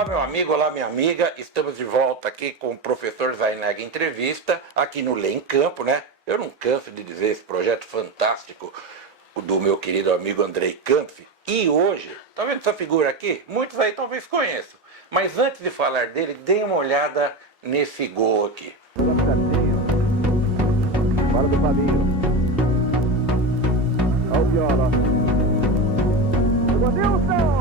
Olá, meu amigo, olá, minha amiga. Estamos de volta aqui com o professor Zaineg Entrevista, aqui no Lê em Campo, né? Eu não canso de dizer esse projeto fantástico do meu querido amigo Andrei Kampf. E hoje, tá vendo essa figura aqui? Muitos aí talvez conheçam. Mas antes de falar dele, deem uma olhada nesse gol aqui. Fora do Fabinho. Olha o Viola. O Nilson!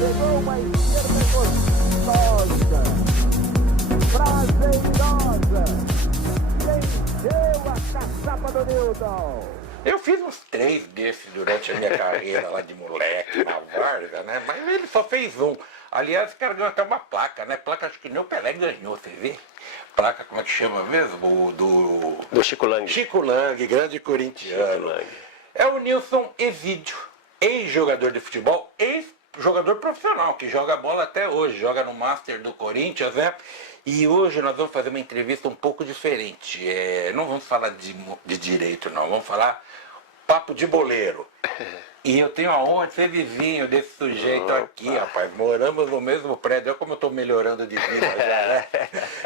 Pegou uma esquerda gostosa, prazerosa, venceu a caçapa do Nilson. Eu fiz uns 3 desses durante a minha carreira lá de moleque, na várzea, né? Mas ele só fez um. Aliás, esse cara ganhou até uma placa, né? Placa acho que nem o Pelé ganhou, você vê? Placa, como é que chama mesmo? Do Chico Lang. Chico Lang, grande corintiano. É o Nilson Egídio, ex-jogador de futebol, ex-jogador profissional, que joga bola até hoje, joga no Master do Corinthians, né? E hoje nós vamos fazer uma entrevista um pouco diferente. Não vamos falar de direito, não. Vamos falar papo de boleiro. E eu tenho a honra de ser vizinho desse sujeito aqui, rapaz. Moramos no mesmo prédio. Olha como eu estou melhorando de vida já, né?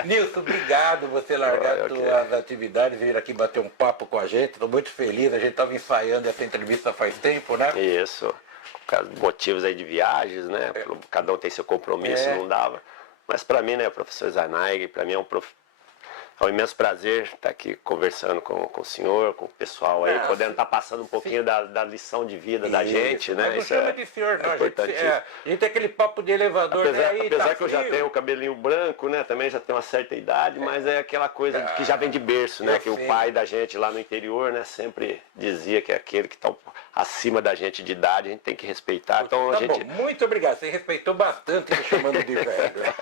Nilson, obrigado você largar suas atividades e vir aqui bater um papo com a gente. Estou muito feliz. A gente estava ensaiando essa entrevista faz tempo, né? Isso. Por causa de motivos aí de viagens, né? Cada um tem seu compromisso, não dava. Mas para mim, né, o professor Zaineg, para mim é um imenso prazer estar aqui conversando com o senhor, com o pessoal aí, podendo estar passando um pouquinho da lição de vida da gente, né? Mas não chama de senhor, não. A gente tem aquele papo de elevador, apesar que eu já tenho o cabelinho branco, né? Também já tenho uma certa idade, mas é aquela coisa que já vem de berço, né? Que o pai da gente lá no interior, né, sempre dizia que é aquele que está acima da gente de idade, a gente tem que respeitar. Então, bom, muito obrigado. Você respeitou bastante me chamando de velho.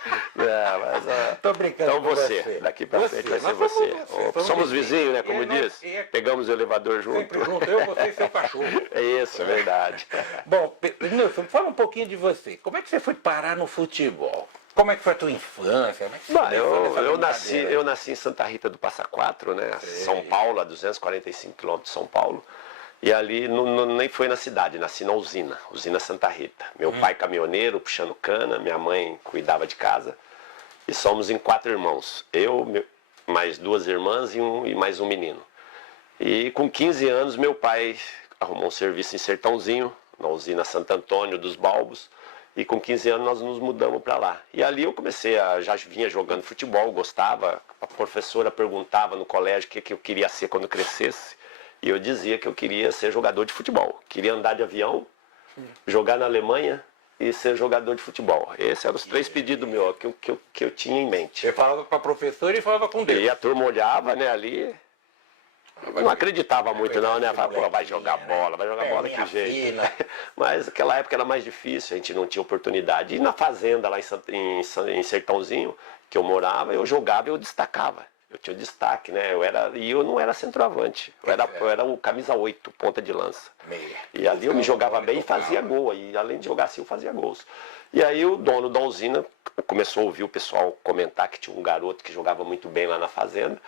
Tô brincando então com você, daqui pra frente vai ser você. Somos vizinhos, né, como diz. Pegamos o elevador junto. Sempre junto, eu, você e seu cachorro. É isso, é verdade. Bom, Nilson, fala um pouquinho de você. Como é que você foi parar no futebol? Como é que foi a tua infância? Eu nasci em Santa Rita do Passa Quatro, né? São Paulo, a 245 quilômetros de São Paulo. E ali nem foi na cidade, nasci na usina Santa Rita. Meu pai caminhoneiro, puxando cana, minha mãe cuidava de casa. E somos em 4 irmãos. Eu, mais 2 irmãs e mais um menino. E com 15 anos meu pai arrumou um serviço em Sertãozinho, na usina Santo Antônio dos Balbos. E com 15 anos nós nos mudamos para lá. E ali eu já vinha jogando futebol, gostava. A professora perguntava no colégio o que eu queria ser quando crescesse. E eu dizia que eu queria ser jogador de futebol. Queria andar de avião, jogar na Alemanha e ser jogador de futebol. Esses eram os 3 pedidos meus que eu tinha em mente. Você falava para a professora e falava com Deus. E a turma olhava, né, ali. Não acreditava muito não, né? Falava, pô, vai jogar bola que jeito. Mas naquela época era mais difícil, a gente não tinha oportunidade. E na fazenda lá em Sertãozinho, que eu morava, eu jogava e eu destacava. Eu tinha destaque, né? Eu não era centroavante. Eu era o camisa 8, ponta de lança. E ali eu me jogava bem e fazia gol. E além de jogar assim, eu fazia gols. E aí o dono da usina começou a ouvir o pessoal comentar que tinha um garoto que jogava muito bem lá na fazenda.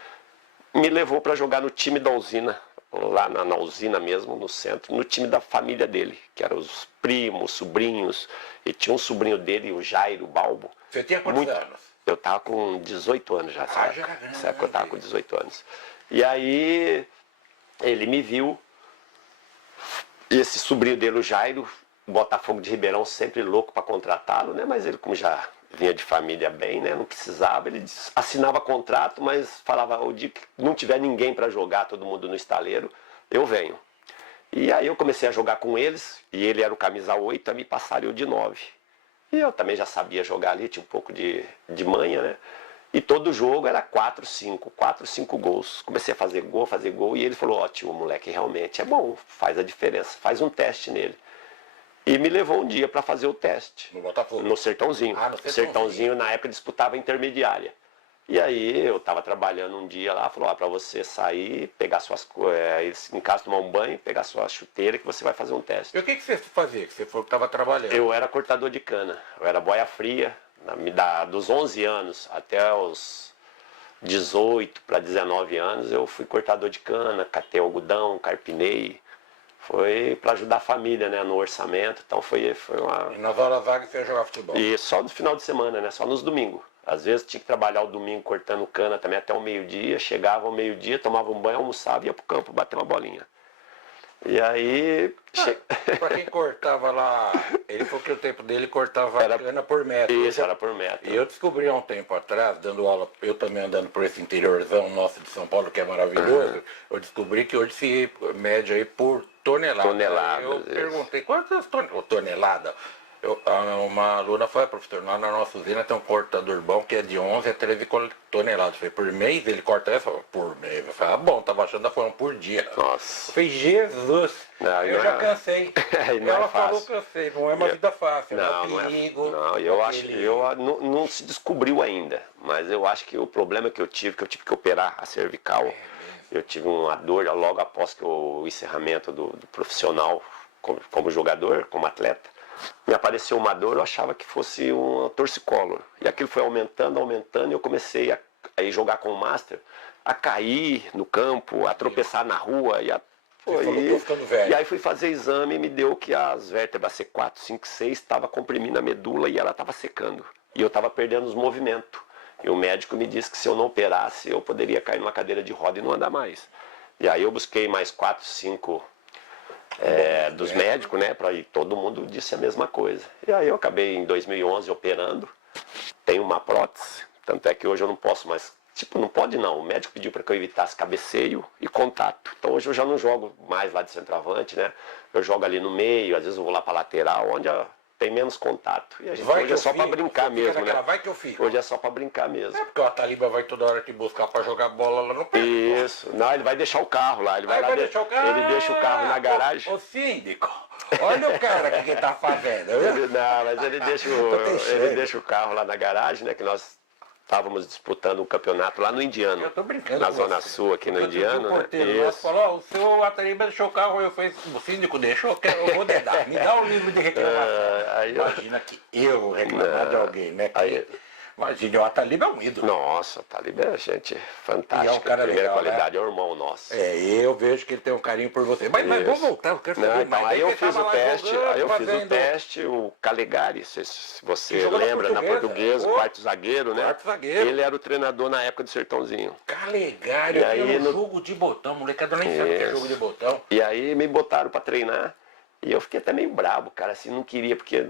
Me levou para jogar no time da usina, lá na usina mesmo, no centro, no time da família dele, que eram os primos, sobrinhos. E tinha um sobrinho dele, o Jairo Balbo. Você tinha quantos anos? Eu estava com 18 anos já, sabe? Nessa época eu estava com 18 anos. E aí ele me viu, e esse sobrinho dele, o Jairo, Botafogo de Ribeirão, sempre louco para contratá-lo, né? Mas ele, como já vinha de família bem, né? Não precisava, ele assinava contrato, mas falava, o dia que não tiver ninguém para jogar, todo mundo no estaleiro, eu venho. E aí eu comecei a jogar com eles, e ele era o camisa 8, a me passaram eu de 9. E eu também já sabia jogar ali, tinha um pouco de manha, né? E todo jogo era 4, 5 gols. Comecei a fazer gol, e ele falou, ó, tio, o moleque realmente é bom, faz a diferença, faz um teste nele. E me levou um dia para fazer o teste. No Botafogo? No Sertãozinho. No Sertãozinho. Sertãozinho, na época, disputava a intermediária. E aí eu estava trabalhando um dia lá, falou, para você sair, pegar suas coisas, em casa tomar um banho, pegar sua chuteira que você vai fazer um teste. E o que você fazia? Que você falou que estava trabalhando? Eu era cortador de cana, eu era boia fria, dos 11 anos até os 18 para 19 anos eu fui cortador de cana, catei algodão, carpinei. Foi para ajudar a família, né, no orçamento, então foi uma... E nas horas vagas você ia jogar futebol? E só no final de semana, né, só nos domingos. Às vezes tinha que trabalhar o domingo cortando cana também até o meio-dia, chegava ao meio-dia, tomava um banho, almoçava e ia pro campo bater uma bolinha. E aí... Para quem cortava lá, ele falou que o tempo dele cortava cana por metro. Isso, era por metro. E eu descobri há um tempo atrás, dando aula, eu também andando por esse interiorzão nosso de São Paulo, que é maravilhoso, eu descobri que hoje se mede aí por tonelada. Eu perguntei, quantas toneladas? Uma aluna falou, professor, lá na nossa usina tem um cortador bom que é de 11 a 13 toneladas. Eu falei, por mês ele corta essa? Por mês. Eu falei, bom, tava achando falando por dia. Nossa. Eu falei, Jesus, eu já cansei. Ela falou que eu sei, não é uma vida fácil, não, é perigo. Não, eu acho que não se descobriu ainda, mas eu acho que o problema que eu tive que operar a cervical, eu tive uma dor logo após que o encerramento do profissional como jogador, como atleta. Me apareceu uma dor, eu achava que fosse um torcicolo. E aquilo foi aumentando, e eu comecei a ir jogar com o Master, a cair no campo, a tropeçar na rua. E aí fui fazer exame e me deu que as vértebras C4, 5, 6 estava comprimindo a medula e ela estava secando. E eu estava perdendo os movimentos. E o médico me disse que se eu não operasse, eu poderia cair numa cadeira de roda e não andar mais. E aí eu busquei mais 4, 5... dos médicos, né, e todo mundo disse a mesma coisa. E aí eu acabei em 2011 operando, tenho uma prótese, tanto é que hoje eu não posso mais, não pode não, o médico pediu para que eu evitasse cabeceio e contato. Então hoje eu já não jogo mais lá de centroavante, né, eu jogo ali no meio, às vezes eu vou lá para lateral, onde tem menos contato. E a gente hoje é só para brincar mesmo, né? Vai que eu fico. Hoje é só para brincar mesmo. É porque o Ataliba vai toda hora te buscar para jogar bola lá no pé. Isso. Não, ele vai deixar o carro lá. Ele vai deixar o carro. Ele deixa o carro na garagem. Ô síndico, olha o cara que ele tá fazendo. Não, mas ele deixa o carro lá na garagem, né? Que nós estávamos disputando um campeonato lá no Indiano. Eu tô brincando. Na Zona Sul, aqui no Indiano. O porteiro nosso falou, o seu Ataliba deixou o carro, o síndico deixou, eu vou dedar. Me dá o livro de reclamação. Imagina que eu vou reclamar de alguém, né? Imagina, o Ataliba é um ídolo. Nossa, o Ataliba é gente fantástica. É um cara primeira legal, qualidade, né? é o irmão nosso. Eu vejo que ele tem um carinho por você. Mas vamos voltar, eu quero saber mais. Aí eu fiz o teste, o Calegari, se você lembra, na Portuguesa, quarto zagueiro, né? Quarto zagueiro. Ele era o treinador na época do Sertãozinho. Calegari, no jogo de botão, molecada nem sabe o que é jogo de botão. E aí me botaram pra treinar, e eu fiquei até meio brabo, cara, assim, não queria, porque...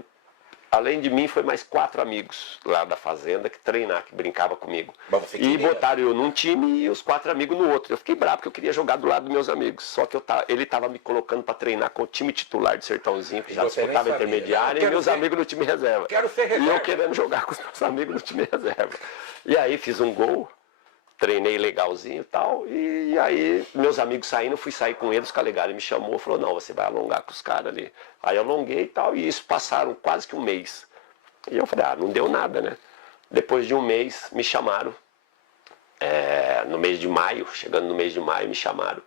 Além de mim, foi mais 4 amigos lá da fazenda que treinavam, que brincavam comigo. E botaram eu num time e os 4 amigos no outro. Eu fiquei bravo porque eu queria jogar do lado dos meus amigos. Só que ele estava me colocando para treinar com o time titular de Sertãozinho, que já disputava intermediário, e meus amigos no time reserva. Quero ser reserva. E eu querendo jogar com os meus amigos no time reserva. E aí fiz um gol, treinei legalzinho e tal, e aí meus amigos saindo, fui sair com eles, o Calegari me chamou e falou, não, você vai alongar com os caras ali. Aí eu alonguei e tal, e isso passaram quase que um mês. E eu falei, não deu nada, né? Depois de um mês, me chamaram, no mês de maio, chegando no mês de maio, me chamaram.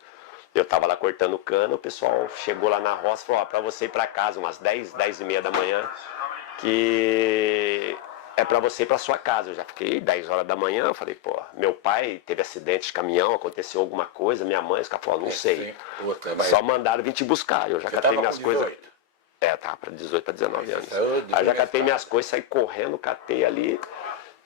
Eu tava lá cortando cana, o pessoal chegou lá na roça e falou, pra você ir pra casa, umas 10, 10h30 da manhã, que... é pra você ir pra sua casa. Eu já fiquei 10 horas da manhã, eu falei, pô, meu pai teve acidente de caminhão, aconteceu alguma coisa, minha mãe, os caras falaram, não sei. Só mandaram vir te buscar, eu já catei minhas coisas. Tava pra 18 para 19 anos. Aí já catei minhas coisas, saí correndo, catei ali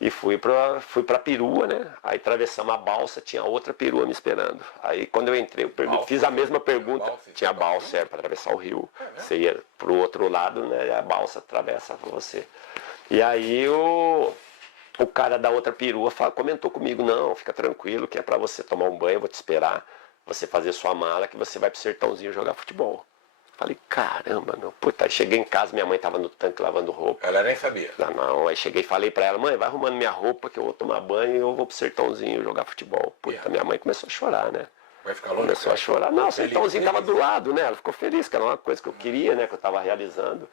e fui pra perua, né? Aí atravessamos a balsa, tinha outra perua me esperando. Aí quando eu entrei, fiz a mesma pergunta. Tinha balsa, para atravessar o rio. Você ia pro outro lado, né? E a balsa atravessa pra você. E aí o cara da outra perua comentou comigo, não, fica tranquilo que é pra você tomar um banho, eu vou te esperar, você fazer sua mala que você vai pro Sertãozinho jogar futebol. Falei, caramba, meu, puta, aí cheguei em casa, minha mãe tava no tanque lavando roupa. Ela nem sabia. Não, aí cheguei e falei pra ela, mãe, vai arrumando minha roupa que eu vou tomar banho e eu vou pro Sertãozinho jogar futebol. Puta, minha mãe começou a chorar, né? Vai ficar longe? Começou a chorar. Não, o Sertãozinho tava do lado, né? Ela ficou feliz, que era uma coisa que eu queria, né? Que eu tava realizando.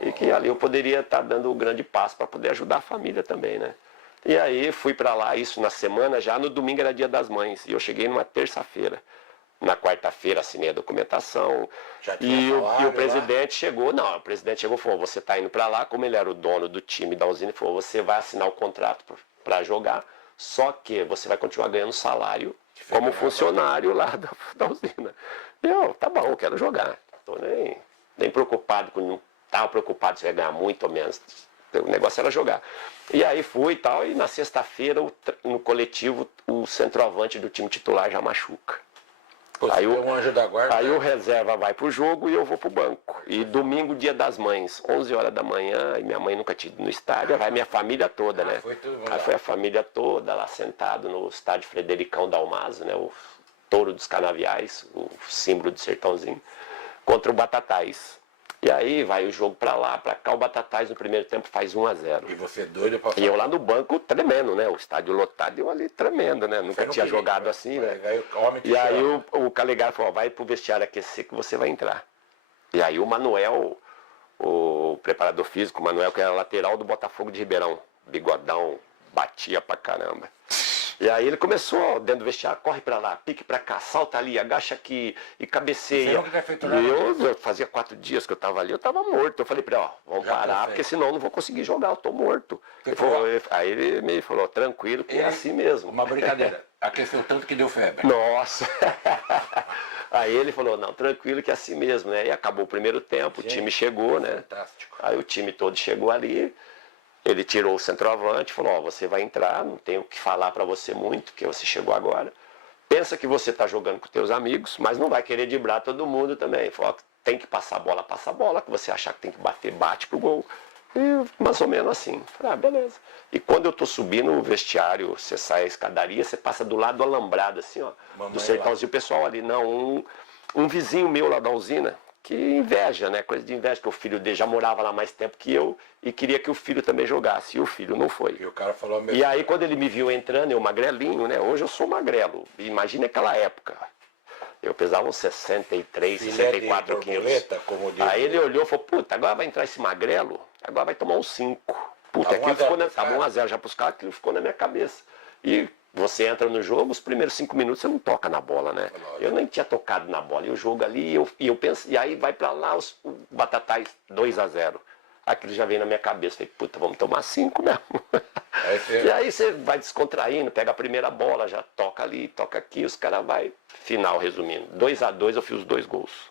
E que ali eu poderia estar dando um grande passo para poder ajudar a família também, né? E aí fui para lá, isso na semana, já no domingo era Dia das Mães. E eu cheguei numa terça-feira. Na quarta-feira assinei a documentação. Já tinha E o presidente chegou, não, o presidente chegou e falou, você está indo para lá, como ele era o dono do time da usina, ele falou, você vai assinar o contrato para jogar, só que você vai continuar ganhando salário como funcionário lá da usina. E eu, tá bom, eu quero jogar. Tô nem preocupado, não estava preocupado se ia ganhar muito ou menos. O negócio era jogar. E aí fui e tal, e na sexta-feira, no coletivo, o centroavante do time titular já machuca. Aí um anjo da guarda. Aí o reserva vai pro jogo e eu vou pro banco. E domingo, Dia das Mães, 11 horas da manhã, e minha mãe nunca tinha ido no estádio, vai minha família toda, né? Aí foi a família toda lá sentado no estádio Fredericão Dalmaso, né? O touro dos canaviais, o símbolo do Sertãozinho, contra o Batatais. E aí vai o jogo pra lá, pra cá, o Batatais no primeiro tempo faz 1-0. E você doido pra falar. E eu lá no banco tremendo, né? O estádio lotado e eu ali tremendo, né? Nunca tinha jogado assim, né? E aí o Calegari falou, vai pro vestiário aquecer que você vai entrar. E aí o Manuel, o preparador físico, o Manuel, que era lateral do Botafogo de Ribeirão, bigodão, batia pra caramba. E aí ele começou dentro do vestiário, corre pra lá, pique pra cá, salta ali, agacha aqui e cabeceia. E eu fazia 4 dias que eu tava ali, eu tava morto. Eu falei pra ele, ó, vamos parar, porque senão eu não vou conseguir jogar, eu tô morto. Aí ele me falou, tranquilo, que é assim mesmo. Uma brincadeira, aqueceu tanto que deu febre. Nossa! Aí ele falou, não, tranquilo que é assim mesmo, né? E acabou o primeiro tempo, o time chegou, né? Fantástico. Aí o time todo chegou ali. Ele tirou o centroavante, falou, ó, você vai entrar, não tenho o que falar para você muito, que você chegou agora. Pensa que você está jogando com teus amigos, mas não vai querer driblar todo mundo também. Falou, ó, tem que passar a bola, passa a bola, que você achar que tem que bater, bate pro gol. E mais ou menos assim. Falei, beleza. E quando eu tô subindo o vestiário, você sai a escadaria, você passa do lado do alambrado, assim, ó, do Sertãozinho, o pessoal ali, não, um vizinho meu lá da usina, que inveja, né? Coisa de inveja, que o filho dele já morava lá mais tempo que eu e queria que o filho também jogasse. E o filho não foi. E o cara falou mesmo. E aí quando ele me viu entrando, eu magrelinho, né? Hoje eu sou magrelo. Imagina aquela época. Eu pesava uns 63, 64 quilos. Aí ele olhou e falou, puta, agora vai entrar esse magrelo, agora vai tomar uns 5. Puta, aquilo ficou na... Tava 1-0 já pros caras, aquilo ficou na minha cabeça. E você entra no jogo, os primeiros 5 minutos você não toca na bola, né? Eu nem tinha tocado na bola. E o jogo ali, eu penso, e aí vai pra lá o Batatais 2-0. Aquilo já veio na minha cabeça. Falei, puta, vamos tomar 5 mesmo. E aí você vai descontraindo, pega a primeira bola, já toca ali, toca aqui, os caras vai. Final, resumindo. 2-2 eu fiz os 2 gols.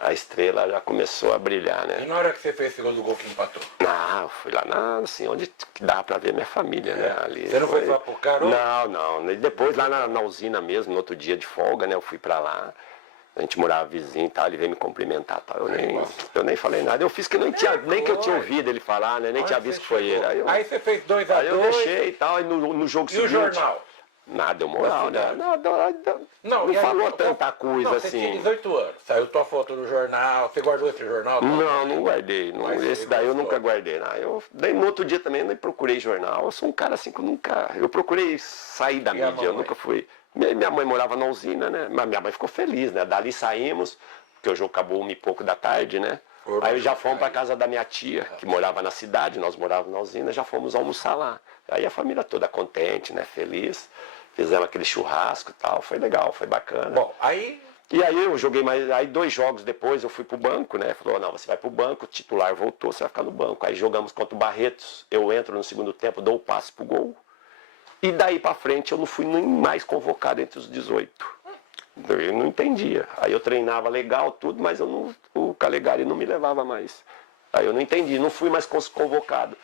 A estrela já começou a brilhar, né? E na hora que você fez esse gol do gol que empatou? Ah, eu fui lá, assim, onde dava pra ver minha família, né? Ali você não foi lá pro Carol? Não. E depois lá na usina mesmo, no outro dia de folga, né? Eu fui pra lá. A gente morava vizinho e tal, ele veio me cumprimentar. Tal. Eu nem falei nada. Eu fiz que nem que eu tinha ouvido ele falar, né? Nem tinha visto que foi ele. Aí você fez 2-2. Aí eu deixei e tal, e no jogo seguinte... E o jornal? Nada, deu moral, né? Não falou tanta coisa assim. Você tinha 18 anos, saiu tua foto no jornal, você guardou esse jornal? Não guardei. Esse daí eu nunca guardei. Não. Daí no outro dia também eu nem procurei jornal. Eu sou um cara assim que eu nunca... Eu procurei sair da mídia, eu nunca fui... Minha mãe morava na usina, né? Mas minha mãe ficou feliz, né? Dali saímos, porque o jogo acabou 1h pouco da tarde, né? Aí já fomos para casa da minha tia, que morava na cidade, nós morávamos na usina, já fomos almoçar lá. Aí a família toda contente, né? Feliz. Fizemos aquele churrasco e tal, foi legal, foi bacana. Bom, aí... E aí eu joguei mais, aí 2 jogos depois eu fui pro banco, né? Falou, não, você vai pro banco, o titular voltou, você vai ficar no banco. Aí jogamos contra o Barretos, eu entro no segundo tempo, dou o passe pro gol. E daí pra frente eu não fui nem mais convocado entre os 18. Eu não entendia. Aí eu treinava legal, tudo, mas o Calegari não me levava mais. Aí eu não entendi, não fui mais convocado.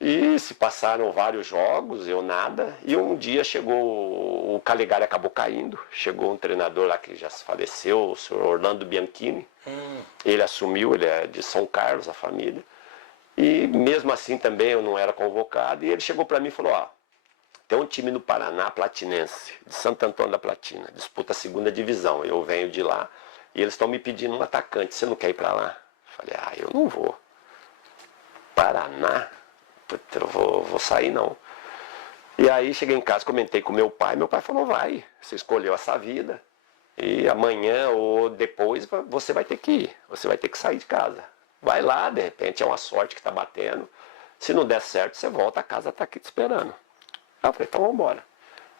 E se passaram vários jogos, eu nada. E um dia chegou, o Calegari acabou caindo. Chegou um treinador lá que já se faleceu, o senhor Orlando Bianchini. Ele assumiu, ele é de São Carlos, a família. E mesmo assim também eu não era convocado. E ele chegou para mim e falou, ó, tem um time no Paraná, Platinense, de Santo Antônio da Platina, disputa a 2ª divisão. Eu venho de lá e eles estão me pedindo um atacante. Você não quer ir para lá? Falei, eu não vou. Paraná? Eu vou sair não. E aí cheguei em casa, comentei com meu pai falou, vai, você escolheu essa vida. E amanhã ou depois você vai ter que ir, você vai ter que sair de casa. Vai lá, de repente é uma sorte que está batendo. Se não der certo, você volta, a casa está aqui te esperando. Aí eu falei, então vamos embora.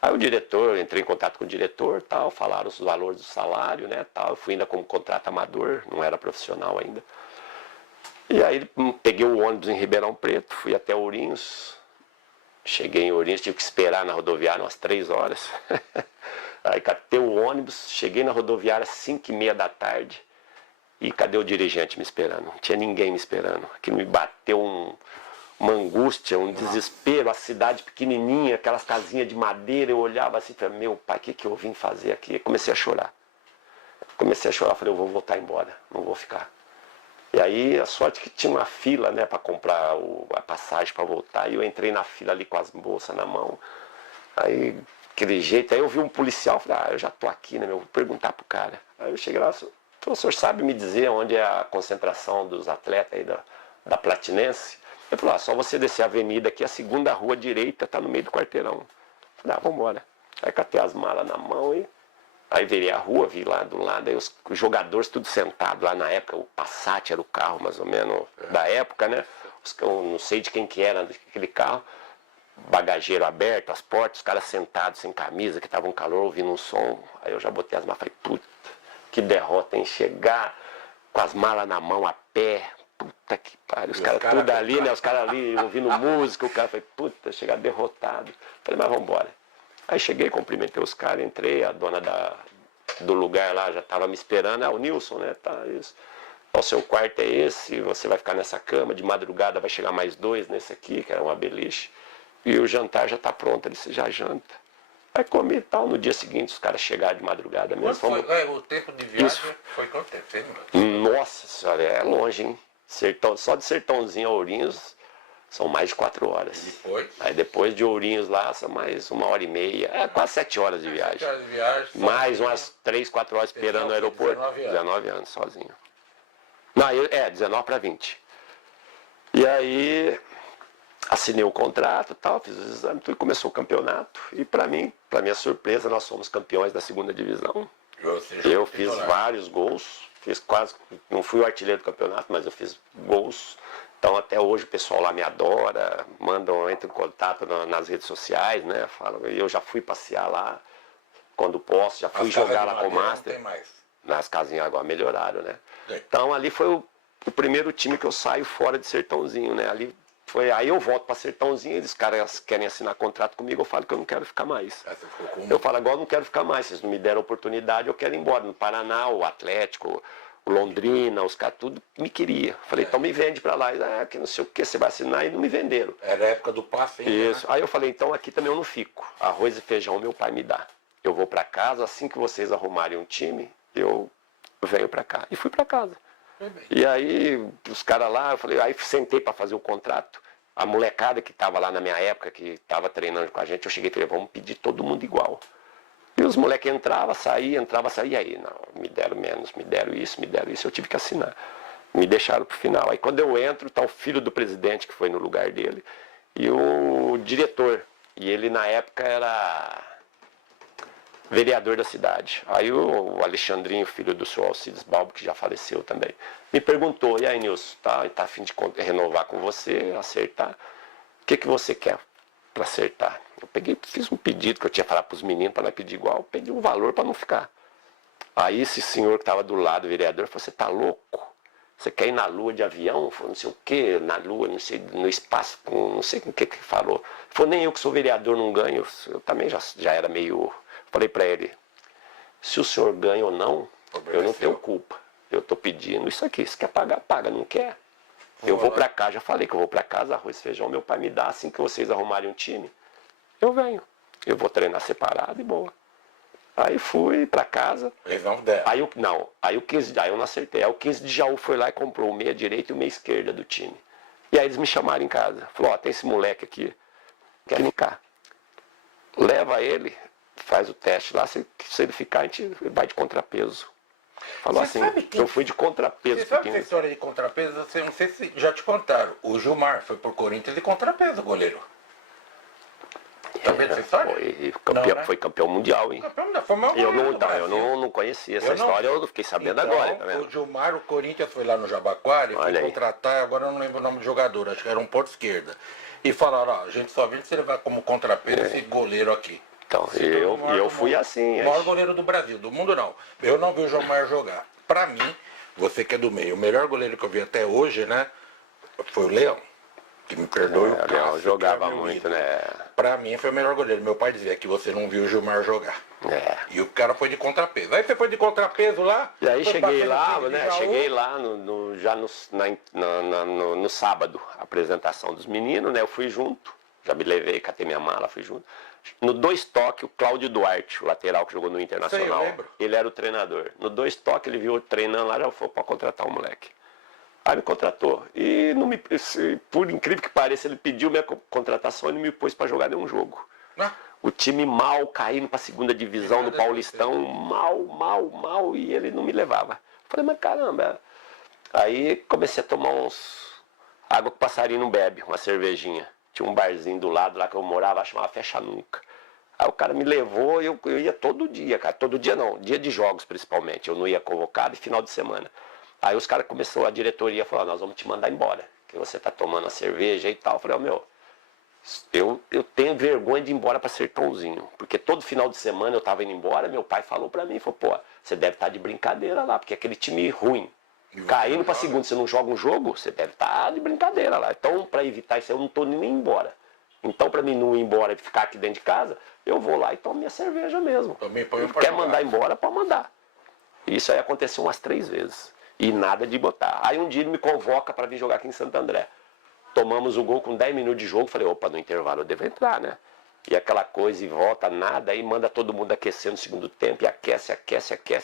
Aí o diretor, entrei em contato com o diretor, tal, falaram os valores do salário, né, tal. Eu fui ainda como contrato amador, não era profissional ainda. E aí peguei o ônibus em Ribeirão Preto, fui até Ourinhos. Cheguei em Ourinhos, tive que esperar na rodoviária umas 3 horas. Aí catei o ônibus, cheguei na rodoviária às 5h30 da tarde. E cadê o dirigente me esperando? Não tinha ninguém me esperando. Aquilo me bateu uma angústia, um desespero. A cidade pequenininha, aquelas casinhas de madeira. Eu olhava assim e falei, meu pai, o que eu vim fazer aqui? Eu comecei a chorar. Falei, eu vou voltar embora, não vou ficar. E aí, a sorte que tinha uma fila, né, para comprar a passagem para voltar. E eu entrei na fila ali com as bolsas na mão. Aí, aquele jeito. Aí eu vi um policial, falei, eu já tô aqui, né, meu, vou perguntar pro cara. Aí eu cheguei lá, o senhor sabe me dizer onde é a concentração dos atletas aí da Platinense? Ele falou, só você descer a avenida aqui, a segunda rua direita tá no meio do quarteirão. Falei, vamos embora. Aí catei as malas na mão e... Aí virei a rua, vi lá do lado, aí os jogadores tudo sentados lá na época, o Passat era o carro mais ou menos da época, né? Eu não sei de quem que era aquele carro, bagageiro aberto, as portas, os caras sentados sem camisa, que tava um calor, ouvindo um som. Aí eu já botei as malas, falei, puta, que derrota, hein? Chegar com as malas na mão, a pé, puta que pariu, os caras tudo ali, né? Os caras ali ouvindo música, o cara foi, puta, chegar derrotado. Falei, mas vamos embora. Aí cheguei, cumprimentei os caras, entrei, a dona do lugar lá já estava me esperando, o Nilson, né, tá, isso. O seu quarto é esse, você vai ficar nessa cama, de madrugada vai chegar mais 2 nesse aqui, que era uma beliche, e o jantar já está pronto, ele disse, já janta. Aí comi e tal, no dia seguinte os caras chegaram de madrugada mesmo. Quanto foi o tempo de viagem? Isso. Foi quanto tempo? 6 minutos. Nossa senhora, é longe, hein? Só de Sertãozinho a Ourinhos, são mais de 4 horas. Depois? Aí depois de Ourinhos lá, são mais 1h30. É quase 7 horas de viagem. 7 horas de viagem. Mais umas 3, 4 horas esperando no aeroporto. 19 anos sozinho. Não, 19 para 20. E aí assinei o contrato e tal, fiz os exames, tudo, começou o campeonato. E para minha surpresa, nós somos campeões da 2ª divisão. Eu fiz vários gols. Fiz quase, não fui o artilheiro do campeonato, mas eu fiz gols. Então até hoje o pessoal lá me adora, entram em contato nas redes sociais, né? Falam, eu já fui passear lá quando posso, já fui jogar lá com o Master. Não tem mais. Nas casinhas agora melhoraram, né? Então ali foi o primeiro time que eu saio fora de Sertãozinho, né? Aí eu volto para Sertãozinho, eles caras querem assinar contrato comigo, eu falo que eu não quero ficar mais. Eu falo, agora eu não quero ficar mais, vocês não me deram oportunidade, eu quero ir embora. No Paraná, o Atlético, o Londrina, os caras tudo me queria. Falei, então me vende para lá. Que não sei o que, você vai assinar, e não me venderam. Era a época do passe ainda, isso. Né? Aí eu falei, então aqui também eu não fico. Arroz e feijão meu pai me dá. Eu vou para casa, assim que vocês arrumarem um time, eu venho para cá. E fui para casa. E aí os caras lá, eu falei, aí sentei para fazer o contrato. A molecada que estava lá na minha época, que estava treinando com a gente, eu cheguei e falei, vamos pedir todo mundo igual. E os moleques entravam, saía, e aí, não, me deram menos, me deram isso, eu tive que assinar. Me deixaram pro final. Aí quando eu entro, tá o filho do presidente, que foi no lugar dele, e o diretor. E ele na época era vereador da cidade. Aí o Alexandrinho, filho do senhor Alcides Balbo, que já faleceu também, me perguntou, e aí Nilson, tá a fim de renovar com você, acertar? O que você quer para acertar? Eu fiz um pedido que eu tinha falado para os meninos para não pedir igual, pedi um valor para não ficar. Aí esse senhor que estava do lado, o vereador, falou, você tá louco? Você quer ir na lua de avião? Falou, não sei o quê, na lua, não sei, no espaço, não sei o que falou. Ele falou, nem eu que sou vereador não ganho, eu também já era meio... Falei para ele, se o senhor ganha ou não, eu não tenho culpa. Eu estou pedindo isso aqui, se quer pagar, paga, não quer. Eu vou para casa, já falei que eu vou para casa, arroz e feijão, meu pai me dá, assim que vocês arrumarem um time, eu venho. Eu vou treinar separado e boa. Aí fui para casa. Eles não deram. Aí eu não acertei. Aí o 15 de Jaú foi lá e comprou o meia direita e o meia esquerda do time. E aí eles me chamaram em casa. Falou, tem esse moleque aqui, quer ficar. Leva ele, faz o teste lá, se ele ficar, a gente vai de contrapeso. Falou assim, eu fui de contrapeso. Você sabe essa história de contrapeso? Eu não sei se já te contaram. O Gilmar foi por Corinthians de contrapeso, goleiro. vez essa história? Foi campeão, né? foi campeão mundial, hein? Campeão da Fórmula 1. Eu não conhecia essa história, eu fiquei sabendo agora. Tá vendo? O Gilmar, o Corinthians foi lá no Jabaquara e foi contratar, agora eu não lembro o nome do jogador, acho que era um ponto esquerda. E falaram, ó, a gente só vem se levar como contrapeso esse goleiro aqui. Então, eu fui assim. O maior goleiro do Brasil, do mundo não. Eu não vi o Gilmar jogar. Pra mim, você que é do meio, o melhor goleiro que eu vi até hoje, né, foi o Leão. Que me perdoe. O Leão jogava muito, né? Pra mim foi o melhor goleiro. Meu pai dizia que você não viu o Gilmar jogar. E o cara foi de contrapeso. Aí você foi de contrapeso lá. E aí cheguei lá, né? Cheguei lá já no sábado, a apresentação dos meninos, né? Eu fui junto. Já me levei, catei minha mala, fui junto. No 2 toques, o Cláudio Duarte, o lateral que jogou no Internacional, ele era o treinador. No 2 toques, ele viu eu treinando lá, já falou, pode contratar o moleque. Aí me contratou. E não me, por incrível que pareça, ele pediu minha contratação e não me pôs para jogar nenhum jogo. O time mal, caindo para a 2ª divisão do Paulistão, mal, e ele não me levava. Falei, mas caramba. Aí comecei a tomar água que o passarinho não bebe, uma cervejinha. Tinha um barzinho do lado lá que eu morava, chamava Fecha Nunca. Aí o cara me levou e eu ia todo dia, cara. Todo dia não, dia de jogos principalmente. Eu não ia convocado e final de semana. Aí os caras começaram, a diretoria falou, nós vamos te mandar embora, que você tá tomando a cerveja e tal. Eu falei, eu tenho vergonha de ir embora para Sertãozinho, porque todo final de semana eu tava indo embora, meu pai falou para mim, falou, pô, você deve estar de brincadeira lá, porque aquele time ruim, caindo para 2ª, você não joga um jogo, você deve estar de brincadeira lá. Então, para evitar isso, eu não tô nem embora. Então, para mim não ir embora e ficar aqui dentro de casa, eu vou lá e tomo minha cerveja mesmo. Quer mandar embora, pode mandar. Isso aí aconteceu umas 3 vezes. E nada de botar. Aí um dia ele me convoca para vir jogar aqui em Santo André. Tomamos o gol com 10 minutos de jogo. Falei, opa, no intervalo eu devo entrar, né? E aquela coisa, e volta, nada. Aí manda todo mundo aquecer no segundo tempo. E aquece,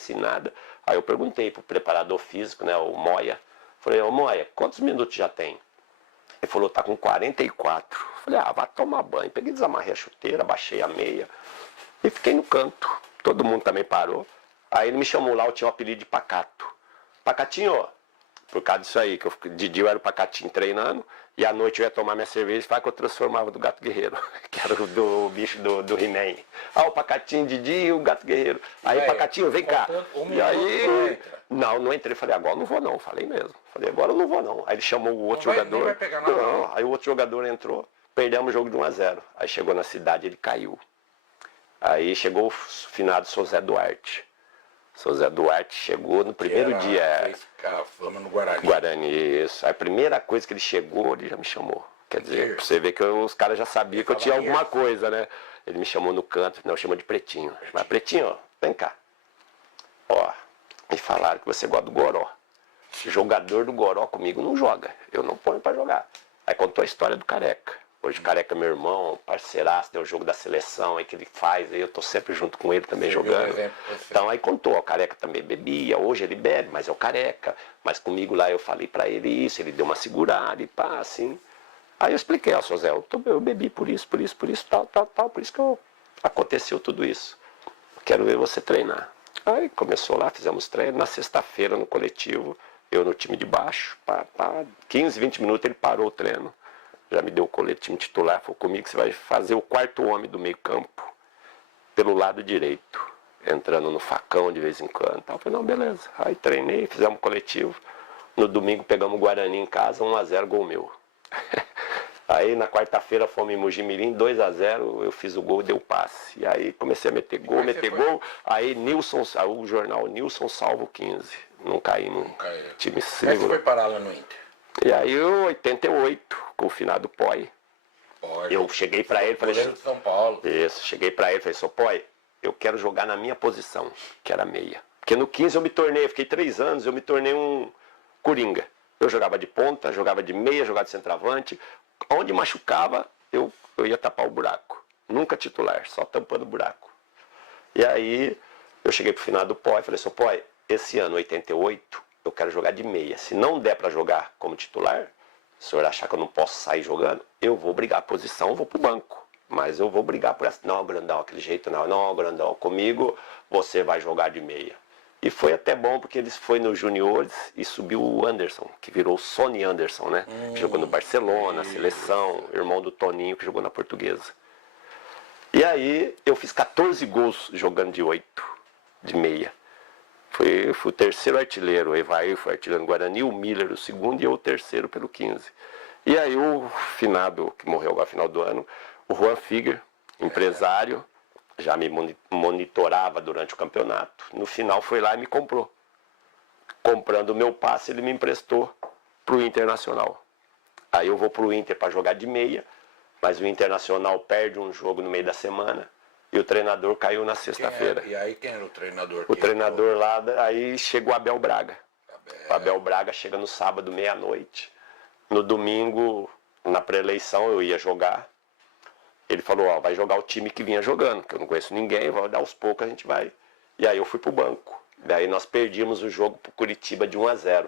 e nada. Aí eu perguntei pro preparador físico, né, o Moia. Falei, ô Moia, quantos minutos já tem? Ele falou, tá com 44. Falei, vai tomar banho. Peguei, desamarrei a chuteira, baixei a meia. E fiquei no canto. Todo mundo também parou. Aí ele me chamou lá, eu tinha o apelido de Pacato. Pacatinho, por causa disso aí, que de dia eu era o Pacatinho treinando, e à noite eu ia tomar minha cerveja, que eu transformava do Gato Guerreiro, que era do bicho do He-Man. O Pacatinho de dia e o Gato Guerreiro. Aí, Pacatinho, vem cá. E aí, não entrei. Falei, agora eu não vou não. Falei mesmo. Falei, agora eu não vou não. Aí ele chamou o outro jogador. Vai pegar nada. Não, aí o outro jogador entrou, perdemos o jogo de 1-0. Aí chegou na cidade, ele caiu. Aí chegou o finado São Zé Duarte. São Zé Duarte chegou no primeiro dia. Fez fama no Guarani. Guarani, isso. Aí a primeira coisa que ele chegou, ele já me chamou. Quer dizer, pra você ver que os caras já sabiam que eu tinha alguma coisa, né? Ele me chamou no canto, não, chama de Pretinho. Mas Pretinho, vem cá. Ó, me falaram que você gosta do Goró. Jogador do Goró comigo não joga. Eu não ponho pra jogar. Aí contou a história do Careca. Hoje o Careca é meu irmão, parceiraço, tem o jogo da seleção aí que ele faz, aí eu tô sempre junto com ele também jogando. Então aí contou, o Careca também bebia, hoje ele bebe, mas é o Careca. Mas comigo lá eu falei pra ele isso, ele deu uma segurada e pá, assim. Aí eu expliquei, ó, seu Zé, eu bebi por isso, tal, por isso que aconteceu tudo isso. Quero ver você treinar. Aí começou lá, fizemos treino, na sexta-feira no coletivo, eu no time de baixo, 15, 20 minutos ele parou o treino. Já me deu o colete time titular, falou comigo que você vai fazer o 4º homem do meio campo, pelo lado direito, entrando no facão de vez em quando. Eu falei, não, beleza. Aí treinei, fizemos coletivo. No domingo pegamos o Guarani em casa, 1-0, gol meu. Aí na quarta-feira fomos em Mojimirim, 2-0, eu fiz o gol e dei o passe. E aí comecei a meter gol. Aí Nilson, o jornal Nilson salvo 15. Não caímos. Time seguro. Aí você foi parar lá no Inter? E aí, em 88, com o finado Poi, eu cheguei pra ele e falei... de São Paulo. Isso, cheguei pra ele e falei, sou Poi, eu quero jogar na minha posição, que era meia. Porque no 15 eu me tornei, fiquei 3 anos, eu me tornei um coringa. Eu jogava de ponta, jogava de meia, jogava de centroavante. Onde machucava, eu ia tapar o buraco. Nunca titular, só tampando o buraco. E aí, eu cheguei pro finado Poi e falei, sou Poi, esse ano, 88... eu quero jogar de meia. Se não der para jogar como titular, se o senhor achar que eu não posso sair jogando, eu vou brigar a posição, eu vou pro banco. Mas eu vou brigar por essa. Não, Grandão, aquele jeito não, Grandão, comigo você vai jogar de meia. E foi até bom porque eles foi nos juniores e subiu o Anderson, que virou o Sony Anderson, né? Que jogou no Barcelona, seleção, irmão do Toninho, que jogou na Portuguesa. aí eu fiz 14 gols jogando de 8, de meia. Fui o terceiro artilheiro, o Evair foi artilheiro no Guarani, o Miller o segundo e eu o terceiro pelo 15. E aí o finado, que morreu agora no final do ano, o Juan Figuer, empresário, já me monitorava durante o campeonato. No final foi lá e me comprou. Comprando o meu passe, ele me emprestou para o Internacional. Aí eu vou para o Inter para jogar de meia, mas o Internacional perde um jogo no meio da semana e o treinador caiu na sexta-feira. E aí quem era o treinador? O treinador lá, aí chegou o Abel Braga. O Abel Braga chega no sábado, meia-noite. No domingo, na pré-eleição, eu ia jogar. Ele falou, ó, vai jogar o time que vinha jogando, que eu não conheço ninguém, vai dar aos poucos, a gente vai. E aí eu fui pro banco. Daí nós perdíamos o jogo pro Curitiba de 1-0.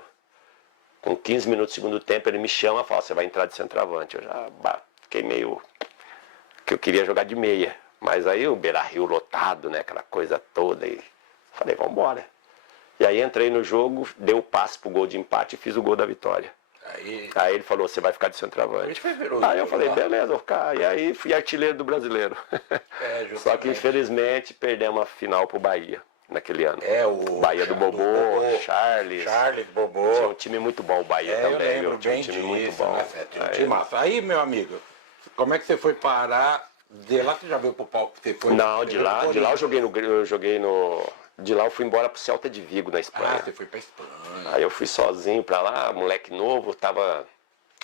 Com 15 minutos do segundo tempo, ele me chama e fala, você vai entrar de centroavante. Eu já fiquei meio... que eu queria jogar de meia. Mas aí o Beira-Rio lotado, né, aquela coisa toda. E falei, vamos embora. E aí entrei no jogo, dei o passe pro gol de empate e fiz o gol da vitória. Aí ele falou, você vai ficar de centroavante. Aí eu falei, beleza, vou ficar. E aí fui artilheiro do Brasileiro. Só que infelizmente perdemos a final pro Bahia naquele ano. O Bahia do Bobô, Charles, Bobô. Tinha um time muito bom o Bahia também. Eu lembro Tinha bem um time disso, muito bom. Tinha um time massa. Aí, meu amigo, como é que você foi parar? De lá você já veio pro palco? Não, de lá eu joguei no... De lá eu fui embora pro Celta de Vigo, na Espanha. Você foi pra Espanha. Aí eu fui sozinho pra lá, moleque novo,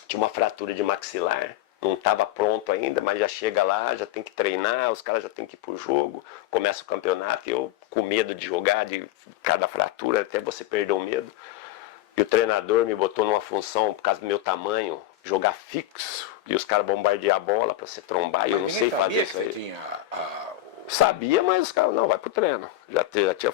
tinha uma fratura de maxilar, não estava pronto ainda, mas já chega lá, já tem que treinar, os caras já tem que ir pro jogo, começa o campeonato, e eu com medo de jogar, de cada fratura, até você perder o medo. E o treinador me botou numa função, por causa do meu tamanho, jogar fixo, e os caras bombardear a bola pra você trombar, e eu não sei fazer isso aí. Sabia, mas os caras, não, vai pro treino. Já tinha,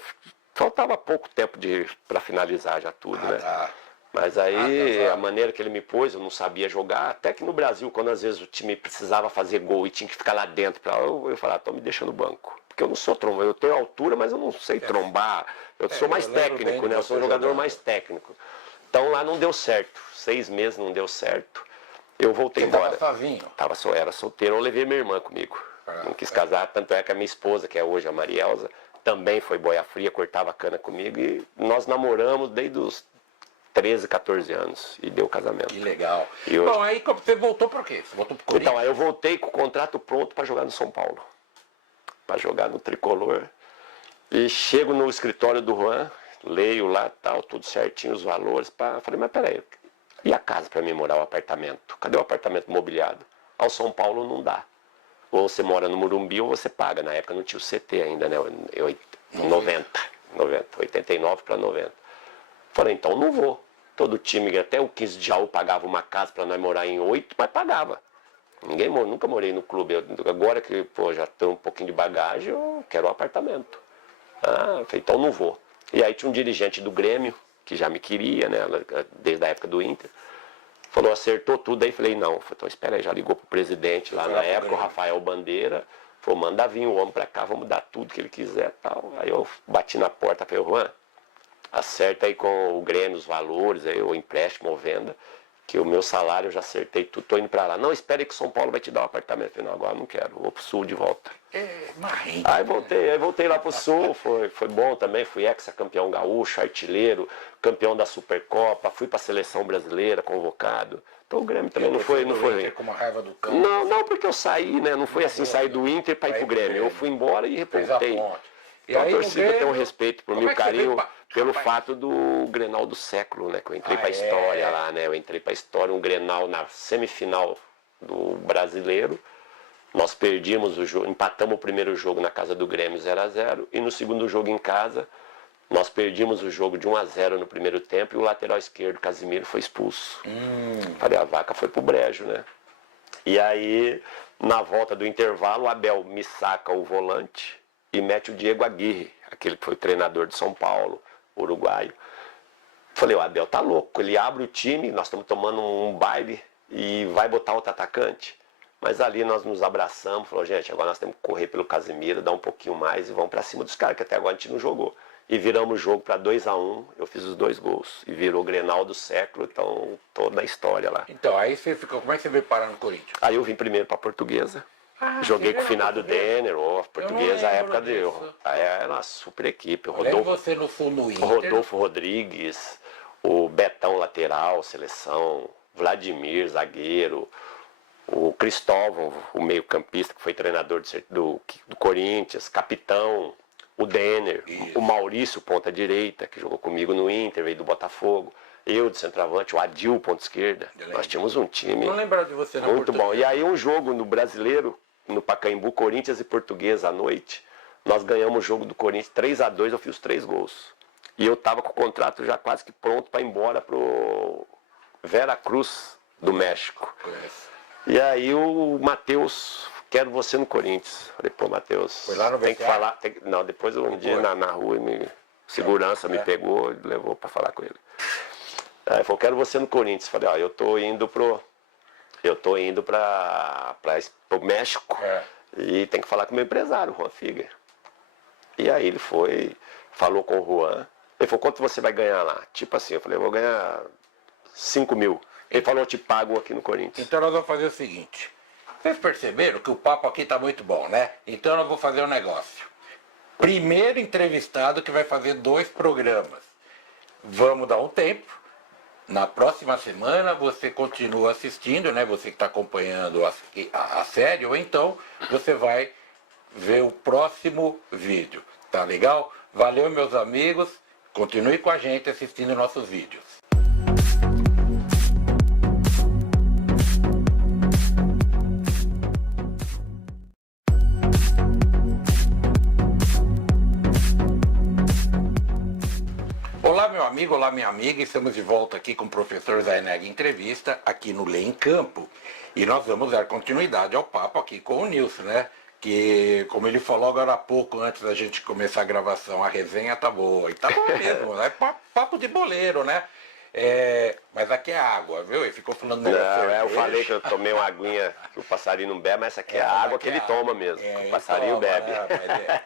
faltava pouco tempo para finalizar já tudo, né? Tá. Mas aí, a maneira que ele me pôs, eu não sabia jogar. Até que no Brasil, quando às vezes o time precisava fazer gol e tinha que ficar lá dentro, eu falava, tô me deixando no banco. Porque eu não sou trombar, eu tenho altura, mas eu não sei trombar. Eu sou mais técnico, né? Eu sou um jogador mais técnico. Então lá não deu certo. 6 meses não deu certo. Eu voltei embora. Tava sozinho? Era solteiro, eu levei minha irmã comigo. Não quis casar, tanto é que a minha esposa, que é hoje a Marielza, também foi boia fria, cortava cana comigo. E nós namoramos desde os 13, 14 anos e deu casamento. Que legal. E hoje... Bom, aí você voltou por quê? Você voltou pro Corinthians? Então, aí eu voltei com o contrato pronto para jogar no São Paulo. Para jogar no Tricolor. E chego no escritório do Juan, leio lá, tal, tudo certinho, os valores. Falei, mas peraí, e a casa para mim morar, o apartamento? Cadê o apartamento mobiliado? Ao São Paulo não dá. Ou você mora no Morumbi ou você paga. Na época não tinha o CT ainda, né? 89 para 90. Falei, então não vou. Todo time, até o 15 de Jaú pagava uma casa para nós morar em 8, mas pagava. Nunca morei no clube. Agora que já tenho um pouquinho de bagagem, eu quero um apartamento. Falei, então não vou. E aí tinha um dirigente do Grêmio, que já me queria, né? Desde a época do Inter. Falou, acertou tudo, aí falei, não. Falei, então espera aí, já ligou pro presidente lá na época, o Rafael Bandeira. Falou, manda vir o homem pra cá, vamos dar tudo que ele quiser e tal. Aí eu bati na porta, falei, Juan, acerta aí com o Grêmio os valores, aí o empréstimo ou venda, que o meu salário eu já acertei tudo, tô indo pra lá. Não, espere que o São Paulo vai te dar um apartamento. Eu falei, não, agora não quero, vou pro Sul de volta. Aí voltei lá pro Sul, foi bom também, fui ex-campeão gaúcho, artilheiro, campeão da Supercopa, fui pra seleção brasileira, convocado. Então o Grêmio também não foi. Com uma raiva do campo. Não, porque eu saí, né? Não foi assim, sair do Inter pra ir pro Grêmio. Eu fui embora e reportei. Então a torcida tem um respeito por mim, um carinho pelo fato do Grenal do século, né? Que eu entrei pra história lá, né? Eu entrei pra história, um Grenal na semifinal do Brasileiro. Nós perdimos o jogo, empatamos o primeiro jogo na casa do Grêmio 0-0 e no segundo jogo em casa nós perdimos o jogo de 1-0 no primeiro tempo e o lateral esquerdo, Casimiro, foi expulso. Falei, a vaca foi pro brejo, né? E aí, na volta do intervalo, o Abel me saca o volante e mete o Diego Aguirre, aquele que foi treinador de São Paulo, uruguaio. Falei, o Abel tá louco, ele abre o time, nós estamos tomando um baile e vai botar outro atacante. Mas ali nós nos abraçamos, falou, gente, agora nós temos que correr pelo Casimiro, dar um pouquinho mais e vamos pra cima dos caras, que até agora a gente não jogou. E viramos o jogo para 2-1, eu fiz os 2 gols. E virou o Grenal do século, então toda a história lá. Então, aí você ficou, como é que você veio parar no Corinthians? Aí eu vim primeiro para Portuguesa, Joguei com o você viu na finado Denner, a portuguesa, a época dele. disso. Aí era uma super equipe. Eu lembro você no Sul no Inter. Rodolfo Rodrigues, o Betão lateral, seleção, Vladimir, zagueiro, o Cristóvão, o meio-campista que foi treinador do Corinthians, capitão, o Denner, o Maurício, ponta-direita, que jogou comigo no Inter, veio do Botafogo, eu de centroavante, o Adil, ponta-esquerda. Nós tínhamos um time Não lembrava de você na muito bom. Portuguesa. E aí um jogo no Brasileiro, no Pacaembu, Corinthians e Portuguesa à noite, nós ganhamos o jogo do Corinthians 3-2, eu fiz os 3 gols. E eu estava com o contrato já quase que pronto para ir embora pro Veracruz do México. E aí o Matheus, quero você no Corinthians. Falei, pô, Matheus, Foi lá no tem que vestiário? falar. Não, depois um dia na rua, segurança me pegou e levou para falar com ele. Aí ele falou, quero você no Corinthians. Falei, ó, eu tô indo pro México e tem que falar com o meu empresário, Juan Figuer. E aí ele foi, falou com o Juan. Ele falou, quanto você vai ganhar lá? Tipo assim, eu falei, eu vou ganhar 5 mil. Ele falou, eu te pago aqui no Corinthians. Então nós vamos fazer o seguinte. Vocês perceberam que o papo aqui tá muito bom, né? Então nós vamos fazer um negócio. Primeiro entrevistado que vai fazer 2 programas. Vamos dar um tempo. Na próxima semana você continua assistindo, né? Você que está acompanhando a série, ou então você vai ver o próximo vídeo. Tá legal? Valeu, meus amigos. Continue com a gente assistindo nossos vídeos. Olá, meu amigo, olá, minha amiga. Estamos de volta aqui com o professor Zaineg Entrevista, aqui no Lê em Campo. E nós vamos dar continuidade ao papo aqui com o Nilson, né? Que, como ele falou agora há pouco, antes da gente começar a gravação, a resenha tá boa. E tá boa mesmo, é papo de boleiro, né? Mas aqui é água, viu? Ele ficou falando Não, negócio eu falei que eu tomei uma aguinha que o passarinho não bebe, mas essa aqui é a água que ele toma mesmo. Que o passarinho bebe. Né?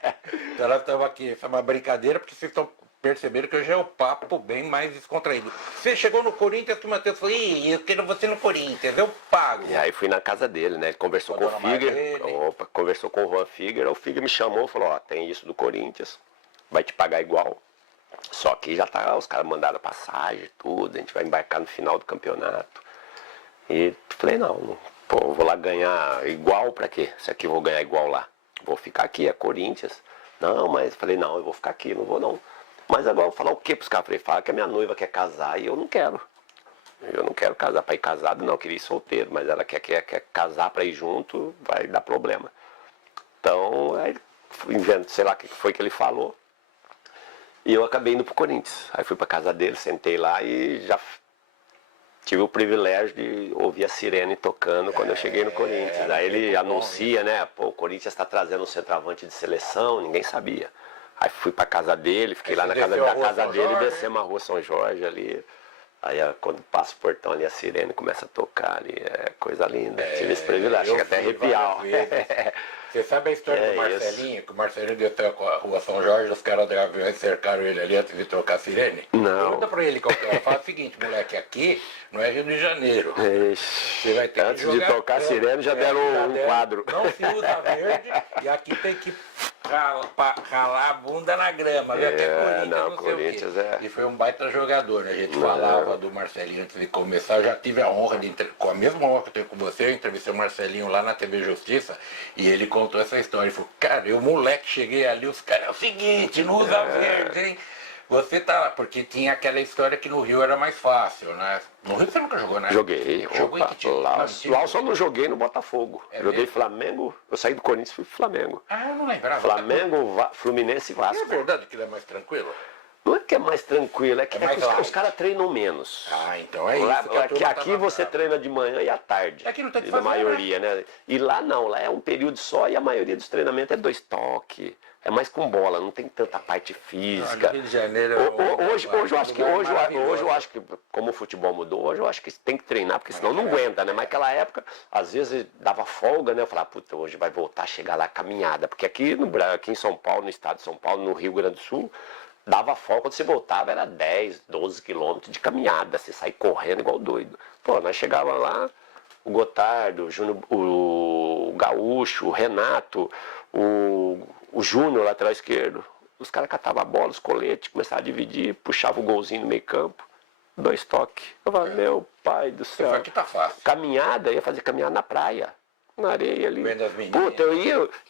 Então nós estamos aqui, isso é uma brincadeira, porque vocês estão percebendo que hoje é o papo bem mais descontraído. Você chegou no Corinthians que o Matheus falou, eu quero você no Corinthians, eu pago. E aí fui na casa dele, né? Ele conversou com o Figuer, conversou com o Juan Figuer, o Figuer me chamou e falou, ó, tem isso do Corinthians, vai te pagar igual. Só que já tá, os caras mandaram passagem, tudo, a gente vai embarcar no final do campeonato. E falei, não, pô, eu vou lá ganhar igual pra quê? Se aqui eu vou ganhar igual lá. Vou ficar aqui, é Corinthians. Não, mas falei, não, eu vou ficar aqui, não vou não. Mas agora eu vou falar o quê pros caras? Falei, fala que a minha noiva quer casar e eu não quero. Eu não quero casar pra ir casado, não, eu queria ir solteiro, mas ela quer casar pra ir junto, vai dar problema. Então, aí, sei lá o que foi que ele falou. E eu acabei indo pro Corinthians. Aí fui pra casa dele, sentei lá e já tive o privilégio de ouvir a sirene tocando quando eu cheguei no Corinthians. Aí ele anuncia, né? Pô, o Corinthians está trazendo um centroavante de seleção, ninguém sabia. Aí fui pra casa dele, fiquei lá na casa dele, descemos a rua São Jorge ali. Aí quando passa o portão ali, a sirene começa a tocar ali, é coisa linda. Tive esse privilégio, chega até a arrepiar. Você sabe a história do Marcelinho? Que o Marcelinho desceu a rua São Jorge, os caras de aviões cercaram ele ali antes de trocar a sirene? Não. Pergunta pra ele qual que é. Fala o seguinte, moleque, aqui não é Rio de Janeiro. Você vai ter Antes que jogar de tocar a sirene já deram um quadro. Não se usa verde e aqui tem que ralar a bunda na grama, viu? Até Corinthians, não sei Corinthians o quê. E foi um baita jogador, né? A gente falava do Marcelinho antes de começar. Eu já tive a honra com a mesma honra que eu tenho com você, eu entrevistei o Marcelinho lá na TV Justiça e ele contou essa história. Ele falou, cara, eu moleque cheguei ali, os caras, é o seguinte, não usa verde, hein? Você tá lá, porque tinha aquela história que no Rio era mais fácil, né? No Rio você nunca jogou, né? Joguei. Jogou em que time? Lá eu só não joguei no Botafogo. Joguei mesmo? Flamengo, eu saí do Corinthians e fui pro Flamengo. Ah, eu não lembrava. Flamengo, Fluminense e Vasco. É verdade que ele é mais tranquilo? Não é que é mais tranquilo, é que, mais light. os caras treinam menos. Ah, então é isso que a Aqui, turma aqui tava você brava. treina de manhã e à tarde. Aqui não tem que Na fazer, maioria, né? E lá não, lá é um período só e a maioria dos treinamentos é 2 toques. É mais com bola, não tem tanta parte física. Rio de Janeiro Hoje eu acho que como o futebol mudou, hoje eu acho que tem que treinar, porque senão não aguenta, né? Mas naquela época, às vezes dava folga, né? Eu falava, puta, hoje vai voltar a chegar lá caminhada. Porque aqui em São Paulo, no estado de São Paulo, no Rio Grande do Sul, dava folga, quando você voltava era 10, 12 quilômetros de caminhada, você sair correndo igual doido. Pô, nós chegava lá, o Gotardo, o Gaúcho, o Renato, o Júnior, lateral esquerdo. Os caras catavam a bola, os coletes, começavam a dividir, puxavam o golzinho no meio campo. 2 toques. Eu falei, meu pai do céu. Aqui tá fácil. Caminhada, ia fazer caminhada na praia, na areia ali. Vendo as meninas. Puta,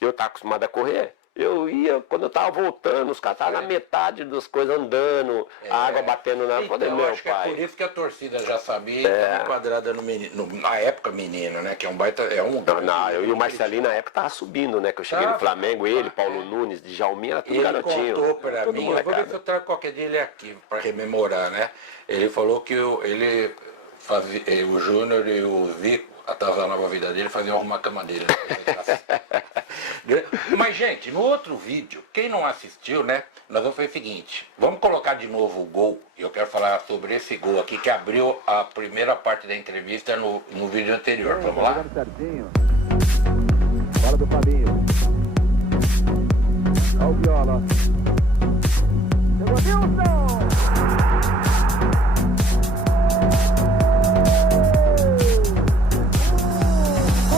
eu tava acostumado a correr. Eu ia, quando eu tava voltando, os caras estavam na metade das coisas andando, a água batendo na... Então, falei, eu meu acho que é pai. por isso que a torcida já sabia e estava enquadrada no menino, na época menino, né? Que é um baita. Não, eu e o Marcelinho na época tava subindo, né? Que eu cheguei no Flamengo, ele, Paulo Nunes, Djalminha, era tudo Ele garotinho. contou pra tudo mim, eu vou ver molecada. se eu trago qualquer dia ele aqui, pra rememorar, né? Ele falou que ele fazia, o Júnior e o Zico, atazanava a vida dele, faziam arrumar a cama dele. Mas, gente, no outro vídeo, quem não assistiu, né? Nós vamos fazer o seguinte, vamos colocar de novo o gol, e eu quero falar sobre esse gol aqui, que abriu a primeira parte da entrevista no vídeo anterior. Vamos lá? Certinho. Bola do Fabinho. Olha o Viola. Chegou Nilson. O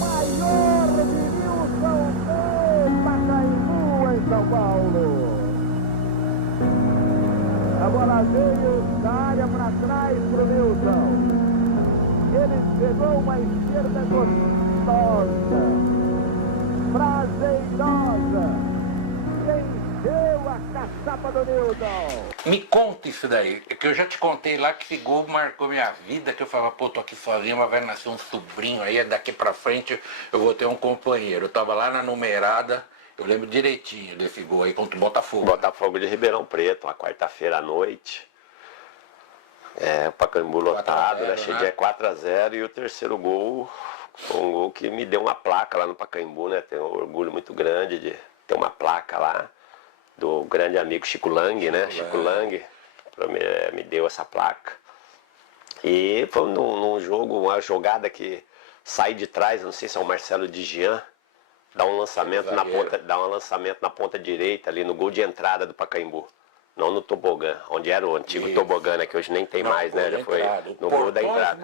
maior de Nilson no Pacaembu, em São Paulo. A bola veio da área para trás pro Nilson. Ele pegou uma esquerda gostosa, prazerosa, encheu a caçapa do Nilson. Me conta isso daí, que eu já te contei lá que esse gol marcou minha vida, que eu falava, pô, tô aqui sozinho, mas vai nascer um sobrinho aí, daqui pra frente eu vou ter um companheiro. Eu tava lá na numerada, eu lembro direitinho desse gol aí contra o Botafogo. Botafogo de Ribeirão Preto, uma quarta-feira à noite. O Pacaembu lotado, né? Cheguei 4-0 e o terceiro gol foi um gol que me deu uma placa lá no Pacaembu, né? Tenho um orgulho muito grande de ter uma placa lá do grande amigo Chico Lang, né? Chico Lang me deu essa placa. E foi num jogo, uma jogada que sai de trás, não sei se é o Marcelo Digian, dá um lançamento na ponta direita ali no gol de entrada do Pacaembu. Não no tobogã, onde era o antigo tobogã, né? Que hoje nem tem mais, né? Já foi no gol da entrada.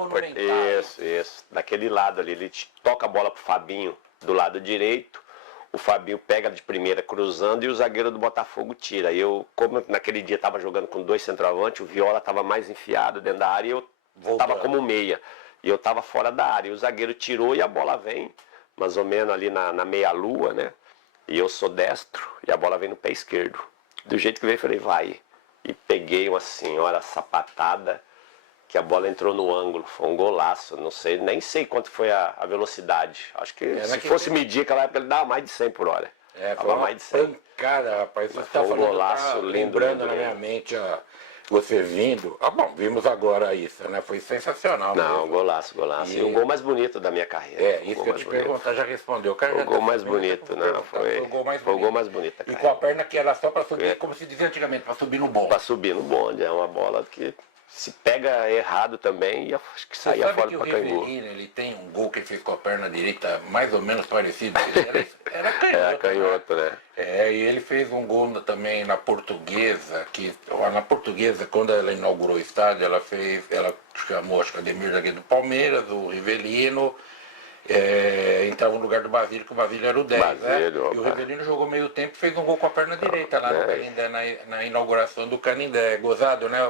Isso. Daquele lado ali, ele toca a bola pro Fabinho do lado direito. O Fabinho pega de primeira cruzando e o zagueiro do Botafogo tira. E eu, como naquele dia estava jogando com 2 centroavantes, o Viola estava mais enfiado dentro da área e eu estava como meia. E eu estava fora da área. E o zagueiro tirou e a bola vem, mais ou menos ali na meia-lua, né? E eu sou destro e a bola vem no pé esquerdo. Do jeito que veio, eu falei, vai. E peguei uma senhora sapatada, que a bola entrou no ângulo. Foi um golaço. Não sei, nem sei quanto foi a velocidade. Acho que se fosse medir aquela época, ele dava mais de 100 por hora. Foi uma mais de 100. Pancada, rapaz. Você está falando, golaço lindo, lembrando lindo, na minha mente você vindo. Bom, vimos agora isso, né? Foi sensacional. Não, golaço. E o gol mais bonito da minha carreira. Isso que eu te perguntar, já respondeu. O gol mais bonito, não, foi o gol mais bonito. E com a perna que era só para subir, como se dizia antigamente, para subir no bonde. Para subir no bonde, é uma bola que se pega errado também, acho que saía fora do Pacaembu. O Rivelino, ele tem um gol que ele fez com a perna direita mais ou menos parecido. Era canhoto. Era canhoto, né? E ele fez um gol também na Portuguesa, na Portuguesa, quando ela inaugurou o estádio, ela chamou, acho que o Ademir zagueiro do Palmeiras, o Rivelino, entrava no lugar do Basílio, que o Basílio era o 10, né? E o Rivelino jogou meio tempo e fez um gol com a perna direita lá no Canindé, na inauguração do Canindé. Gozado, né?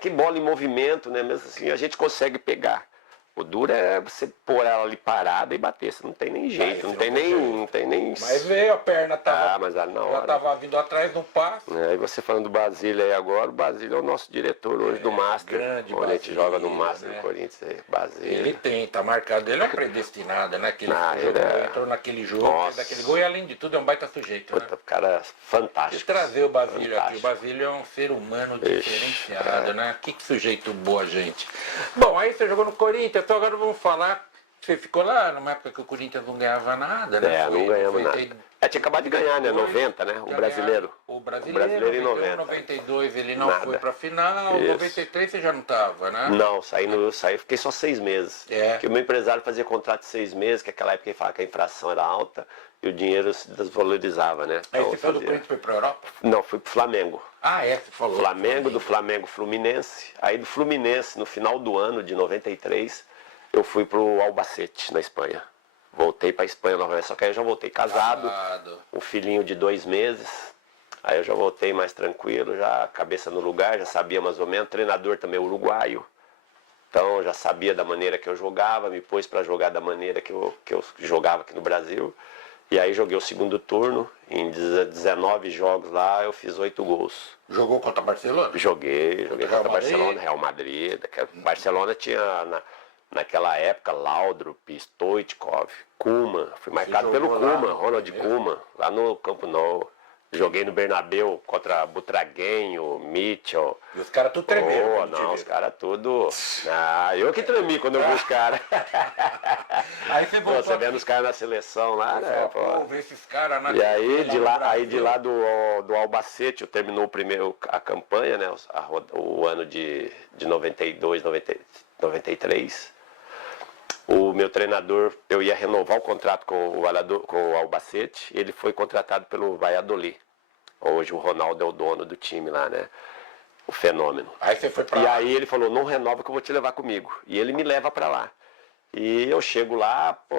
Que bola em movimento, né? Mesmo assim a gente consegue pegar. O duro é você pôr ela ali parada e bater. Você não tem nem jeito, não tem nem. Mas veio a perna, mas na hora. Já estava vindo atrás do passe. E você falando do Basílio aí agora, o Basílio é o nosso diretor hoje do Master. Grande onde a gente joga no Master do Corinthians. Basílio. Ele tá marcado, ele é um predestinado, né? Que ele entrou naquele jogo, daquele gol e além de tudo é um baita sujeito. Puta, cara fantástico. E trazer o Basílio aqui. O Basílio é um ser humano diferenciado, né? Que sujeito boa, gente. Bom, aí você jogou no Corinthians. Então agora vamos falar, você ficou lá numa época que o Corinthians não ganhava nada, né? Não ganhamos nada. Tinha acabado de ganhar, né? 90, né? O brasileiro. O brasileiro em 90. 92 ele não foi pra final, em 93 você já não tava, né? Não, fiquei só 6 meses. Porque o meu empresário fazia contrato de 6 meses, que naquela época ele falava que a infração era alta. e o dinheiro se desvalorizava, né? Aí Então, você foi do Corinthians, foi pra Europa? Não, fui pro Flamengo. Ah, é, você falou. Flamengo, do Flamengo Fluminense. Aí do Fluminense, no final do ano de 93, eu fui pro Albacete, na Espanha. Voltei pra Espanha novamente, só que aí eu já voltei casado, um filhinho de 2 meses. Aí eu já voltei mais tranquilo, já cabeça no lugar, já sabia mais ou menos. Treinador também uruguaio. Então já sabia da maneira que eu jogava, me pôs para jogar da maneira que eu jogava aqui no Brasil. E aí joguei o segundo turno, em 19 jogos lá eu fiz 8 gols. Jogou contra o Barcelona? Joguei contra o Barcelona, Real Madrid. Barcelona tinha naquela época Laudrup, Stoichkov, Koeman. Fui marcado pelo Koeman, Ronald Koeman, lá no Campo Nou. Joguei no Bernabéu contra Butragueño, Mitchell. E os caras tudo tremeram. Oh, não, os caras tudo... Ah, eu que tremi quando eu vi os caras. Aí você voltou. Você vendo os caras na seleção lá, né? Pô, ver esses caras na... E aí de lá do Albacete, eu terminou a campanha, né? O ano de 92, 93. O meu treinador, eu ia renovar o contrato com o Albacete, ele foi contratado pelo Valladolid. Hoje o Ronaldo é o dono do time lá, né? O Fenômeno. Aí você foi pra lá. E aí ele falou, não renova que eu vou te levar comigo. E ele me leva pra lá. E eu chego lá, pô,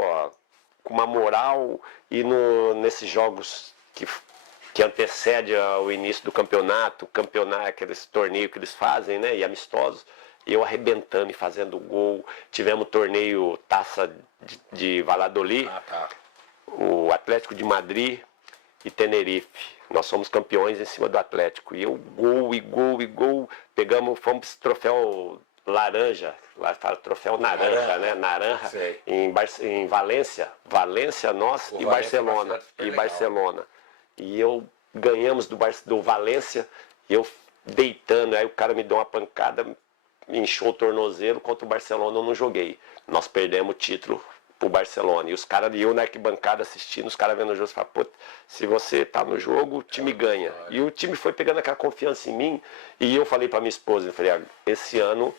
com uma moral, e nesses jogos que antecede o início do campeonato, aqueles torneios que eles fazem, né? E amistosos. Eu arrebentando e fazendo gol. Tivemos torneio Taça de Valladolid, o Atlético de Madrid e Tenerife. Nós somos campeões em cima do Atlético. E eu gol. Fomos esse troféu laranja, lá fala troféu naranja, né? Naranja, em Valência. Valência nós e Barcelona. E eu ganhamos do Valência, e eu deitando, aí o cara me deu uma pancada, me inchou o tornozelo. Contra o Barcelona eu não joguei. Nós perdemos o título pro Barcelona. E os caras, eu na arquibancada assistindo, os caras vendo o jogo, falaram, pô, se você tá no jogo, o time ganha. E o time foi pegando aquela confiança em mim, e eu falei pra minha esposa, eu falei, esse ano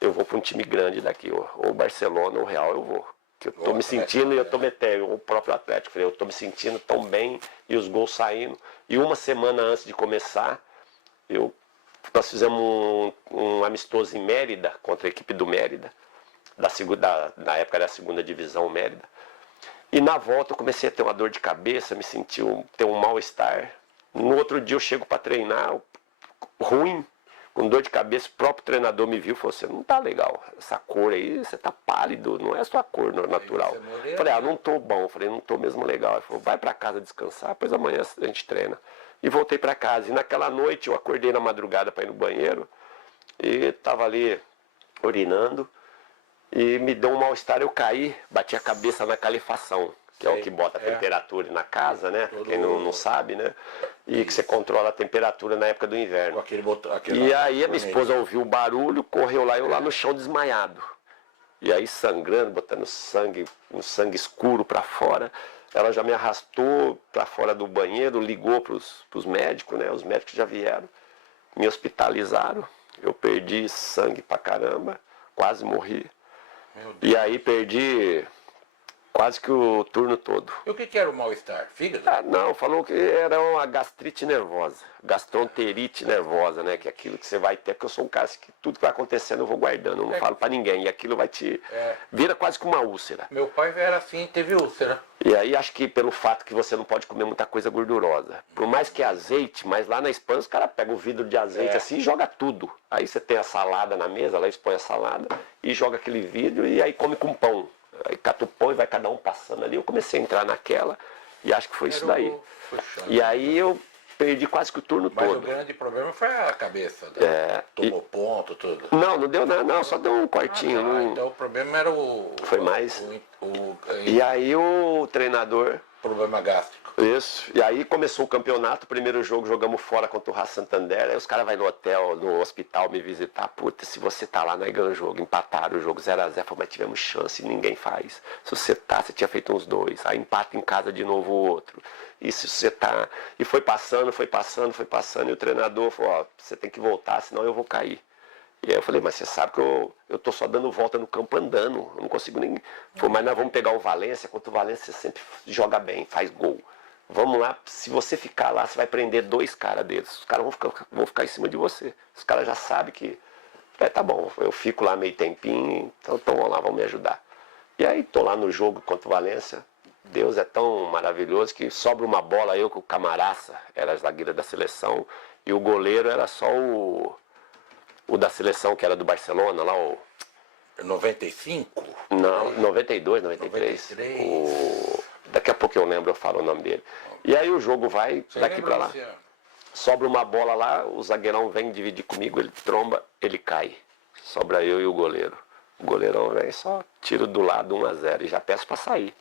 eu vou pra um time grande daqui, ou Barcelona ou Real eu vou. Que eu tô me sentindo, e eu tô metendo, o próprio Atlético, falei, eu tô me sentindo tão bem, e os gols saindo. E uma semana antes de começar, nós fizemos um amistoso em Mérida, contra a equipe do Mérida, na época era a segunda divisão Mérida. E na volta eu comecei a ter uma dor de cabeça, me senti ter um mal-estar. No outro dia eu chego para treinar, ruim, com dor de cabeça. O próprio treinador me viu e falou, você não tá legal, essa cor aí, você tá pálido, não é a sua cor natural. Eu falei, não tô bom, eu falei, não tô mesmo legal. Ele falou, vai para casa descansar, depois amanhã a gente treina. E voltei para casa. E naquela noite eu acordei na madrugada para ir no banheiro e estava ali urinando e me deu um mal-estar. Eu caí, bati a cabeça na calefação, que é o que bota a temperatura na casa, né? Quem não sabe, né? E que você controla a temperatura na época do inverno. E aí a minha esposa ouviu o barulho, correu lá, eu lá no chão desmaiado. E aí sangrando, botando sangue, um sangue escuro para fora. Ela já me arrastou para fora do banheiro, ligou para os médicos, né? Os médicos já vieram, me hospitalizaram. Eu perdi sangue pra caramba, quase morri. E aí perdi quase que o turno todo. E o que era o mal-estar? Fígado? Não, falou que era uma gastrite nervosa, gastroenterite nervosa, né? Que é aquilo que você vai ter, porque eu sou um cara que tudo que vai acontecendo eu vou guardando, eu não falo pra ninguém. E aquilo vai te... vira quase que uma úlcera. Meu pai era assim, teve úlcera. E aí acho que pelo fato que você não pode comer muita coisa gordurosa. Por mais que é azeite, mas lá na Espanha os caras pegam o vidro de azeite assim e joga tudo. Aí você tem a salada na mesa, lá eles põem a salada e joga aquele vidro e aí come com pão. Aí cata o pão e vai cada um passando ali. Eu comecei a entrar naquela e acho que foi isso daí. E aí eu perdi quase que o turno todo. Mas o grande problema foi a cabeça. Tomou ponto, tudo. Não deu nada, não, só deu um cortinho. Então o problema era foi mais. E aí o treinador... Problema gástrico. Isso. E aí começou o campeonato, o primeiro jogo jogamos fora contra o Racing Santander, aí os caras vão no hotel, no hospital me visitar, puta, se você tá lá, nós ganhamos o jogo, empataram o jogo 0-0, mas tivemos chance e ninguém faz. Se você tá, você tinha feito uns 2, aí empata em casa de novo o outro. E se você tá... E foi passando, e o treinador falou, ó, você tem que voltar, senão eu vou cair. E aí eu falei, mas você sabe que eu tô só dando volta no campo andando, eu não consigo nem... Falei, mas nós vamos pegar o Valência, contra o Valência você sempre joga bem, faz gol. Vamos lá, se você ficar lá, você vai prender 2 caras deles, os caras vão ficar em cima de você. Os caras já sabem que... tá bom, eu fico lá meio tempinho, então vamos lá, vamos me ajudar. E aí tô lá no jogo contra o Valência, Deus é tão maravilhoso que sobra uma bola, eu com o Camaraça, era zagueiro da seleção, e o goleiro era só o da seleção, que era do Barcelona, lá o... 95? Não, 92, 93. 93. Daqui a pouco eu lembro, eu falo o nome dele. E aí o jogo vai Você daqui lembra, pra lá. Luciano? Sobra uma bola lá, o zagueirão vem dividir comigo, ele tromba, ele cai. Sobra eu e o goleiro. O goleirão vem só tiro do lado 1-0 e já peço pra sair.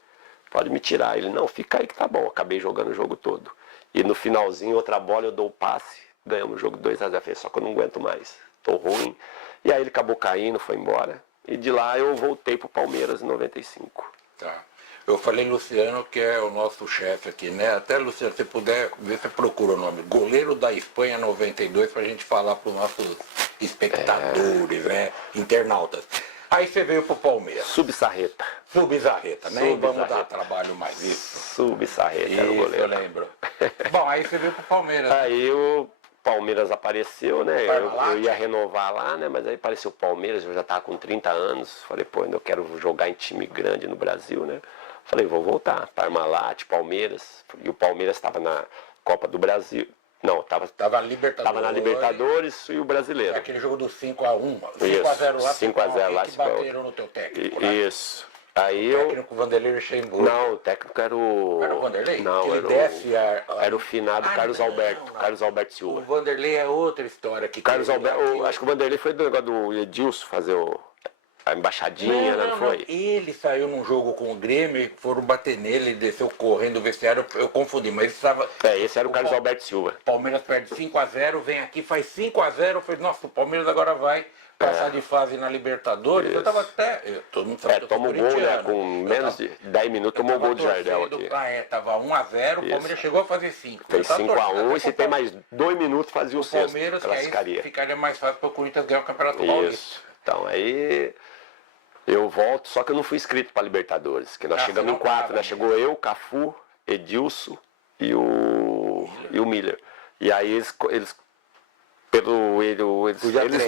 Pode me tirar. Ele, não, fica aí que tá bom. Acabei jogando o jogo todo. E no finalzinho, outra bola, eu dou o passe, ganhamos o jogo 2-0. Só que eu não aguento mais. Tô ruim. E aí ele acabou caindo, foi embora. E de lá eu voltei pro Palmeiras em 95. Tá. Eu falei Luciano, que é o nosso chefe aqui, né? Até, Luciano, se puder, ver se procura o nome. Goleiro da Espanha 92, pra gente falar pros nossos espectadores, né? Internautas. Aí você veio pro Palmeiras. Subsarreta. Subzarreta, né? Subzarreta. Vamos dar trabalho mais isso. Subsarreta era o Isso, goleiro. eu lembro. Bom, aí você veio pro Palmeiras. Aí o Palmeiras apareceu, né? Parmalat. Eu ia renovar lá, né? Mas aí apareceu o Palmeiras, eu já estava com 30 anos. Falei, pô, ainda eu quero jogar em time grande no Brasil, né? Falei, vou voltar. Parmalat, Palmeiras. E o Palmeiras estava na Copa do Brasil. Não, Tava na Libertadores. tava na Libertadores e o Brasileiro. Aquele jogo do 5-1. Isso, 5-0 lá, 5-0 lá, que bateram no teu técnico. Né? Isso. Aí O eu... técnico Vanderlei Luxemburgo. Não, o técnico era o... Era o Vanderlei? Não, Ele era desce era o finado Carlos não, Alberto. não. Carlos Alberto O Silva. Vanderlei é outra história. Que Carlos teve lá Alberto, que- acho que o Vanderlei foi do negócio do Edilson fazer a embaixadinha, né? Não foi? Ele saiu num jogo com o Grêmio e foram bater nele, ele desceu correndo do vestiário, eu confundi, mas ele estava... Esse era o Carlos Alberto Silva. Palmeiras perde 5-0, vem aqui, faz 5-0, eu falei, nossa, o Palmeiras agora vai passar de fase na Libertadores. Isso. Eu tava até... Todo mundo sabe que eu sou Toma o gol, né? corintiano. Com menos de 10 minutos, tomou o gol de Jardel aqui. Tava 1-0, o Palmeiras chegou a fazer 5. Fez 5-1 e se tem mais 2 minutos fazia o o sexto. Palmeiras, que aí Classificaria. ficaria mais fácil para o Corinthians ganhar o Campeonato Paulista. Isso. Então aí eu volto, só que eu não fui inscrito para Libertadores, que nós chegamos não em 4, tava, né? né? Chegou eu, Cafu, Edilson e o Miller. E aí eles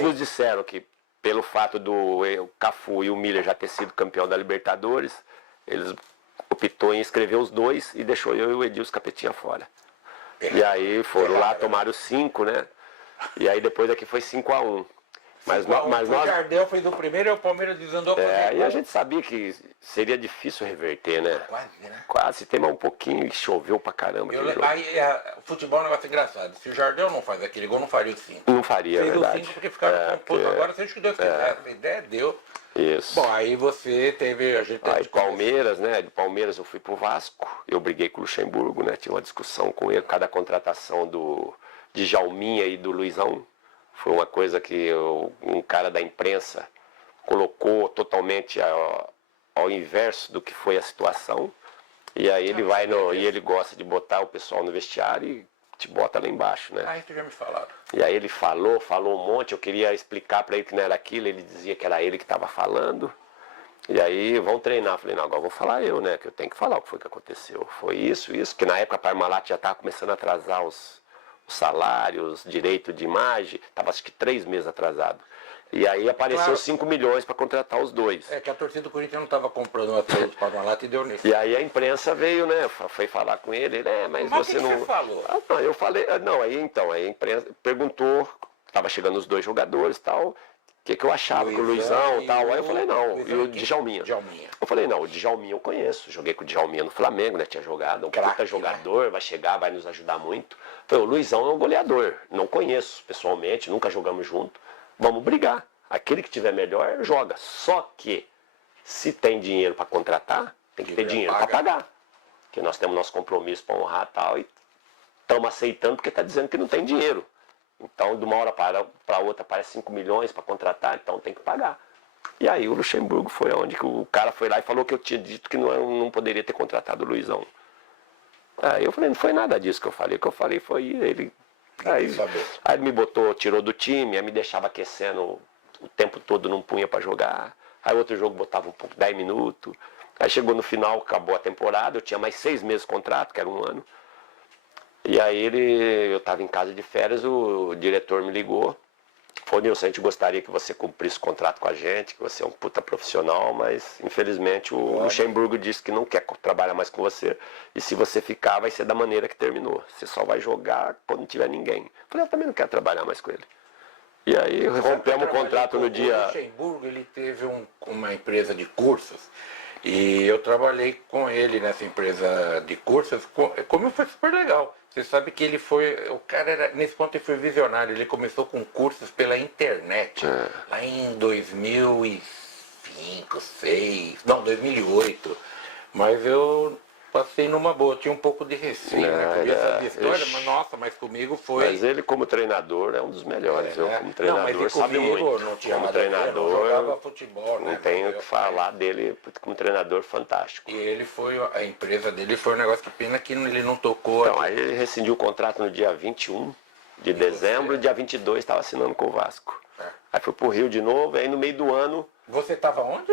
nos disseram que pelo fato do o Cafu e o Miller já ter sido campeão da Libertadores, eles optou em inscrever os dois e deixou eu e o Edilson Capetinha fora. E aí foram lá, tomaram 5, né? E aí depois aqui foi 5-1. Mas O nós... Jardel fez o primeiro e o Palmeiras desandou a fazer E a gol. gente sabia que seria difícil reverter, né? Quase, né? Quase, tem mais um pouquinho e choveu pra caramba aquele jogo. Aí, o futebol é um negócio engraçado. Se o Jardel não faz aquele gol, não faria o 5. Não faria, é Fez o verdade. 5 porque ficava composto. porque- Agora, seja o que Deus quiser. A ideia deu. Isso. Bom, aí você teve... A gente teve Aí que Palmeiras, né? De Palmeiras eu fui pro Vasco. Eu briguei com o Luxemburgo, né? Tinha uma discussão com ele. Cada contratação de Jalminha e do Luizão foi uma coisa que um cara da imprensa colocou totalmente ao inverso do que foi a situação. E aí ele vai e ele gosta de botar o pessoal no vestiário e te bota lá embaixo, né? Ah, isso já me falaram. E aí ele falou um monte, eu queria explicar para ele que não era aquilo, ele dizia que era ele que estava falando. E aí, vão treinar. Eu falei, não, agora vou falar eu, né? Que eu tenho que falar o que foi que aconteceu. Foi isso, que na época a Parmalat já estava começando a atrasar os salários, direito de imagem, estava acho que 3 meses atrasado. E aí apareceu Claro. 5 milhões para contratar os dois. É que a torcida do Corinthians não estava comprando a todos para Parmalat e deu nisso. E aí a imprensa veio, né? Foi falar com ele, mas Mas o você que não. você falou? Ah, não, eu falei, aí a imprensa perguntou, estava chegando os 2 jogadores e tal, o que eu achava com o Luizão e tal. Aí eu falei, não, e o Djalminha. Djalminha. Eu falei, não, o Djalminha eu conheço, joguei com o Djalminha no Flamengo, né? Tinha jogado, um Craque, puta jogador, vai chegar, vai nos ajudar muito. Eu falei, o Luizão é um goleador, não conheço pessoalmente, nunca jogamos junto, vamos brigar. Aquele que tiver melhor, joga. Só que, se tem dinheiro para contratar, tem que ter dinheiro para pagar. Porque nós temos nosso compromisso para honrar e tal, e estamos aceitando porque está dizendo que não tem dinheiro. Então, de uma hora para outra, aparece 5 milhões para contratar, então tem que pagar. E aí o Luxemburgo foi onde que o cara foi lá e falou que eu tinha dito que não poderia ter contratado o Luizão. Aí eu falei, não foi nada disso que eu falei. O que eu falei foi ele. Aí ele me botou, tirou do time, aí me deixava aquecendo o tempo todo não punha para jogar. Aí outro jogo botava um pouco, 10 minutos. Aí chegou no final, acabou a temporada, eu tinha mais 6 meses de contrato, que era 1 ano. E aí eu estava em casa de férias, o diretor me ligou. Falou, Nilson, a gente gostaria que você cumprisse o contrato com a gente, que você é um puta profissional, mas infelizmente o Luxemburgo disse que não quer trabalhar mais com você. E se você ficar, vai ser da maneira que terminou. Você só vai jogar quando não tiver ninguém. Eu falei, eu também não quero trabalhar mais com ele. E aí rompemos o contrato no dia... O Luxemburgo, ele teve uma empresa de cursos. E eu trabalhei com ele nessa empresa de cursos. Como foi super legal. Você sabe que ele foi, o cara era, nesse ponto ele foi visionário, ele começou com cursos pela internet, lá em 2005, 2008, mas eu passei numa boa, tinha um pouco de receio, né? Eu ia saber a história, mas nossa, mas comigo foi... Mas ele como treinador é um dos melhores, eu como Não, treinador mas sabe comigo, muito. não tinha Como nada a ver, treinador, não jogava futebol, né? não tenho o que falar dele como treinador fantástico. E ele foi, a empresa dele foi um negócio, que pena que ele não tocou. Então, aí ele rescindiu o contrato no dia 21 de dezembro, e dia 22 estava assinando com o Vasco. Aí foi pro Rio de novo, aí no meio do ano... Você estava onde?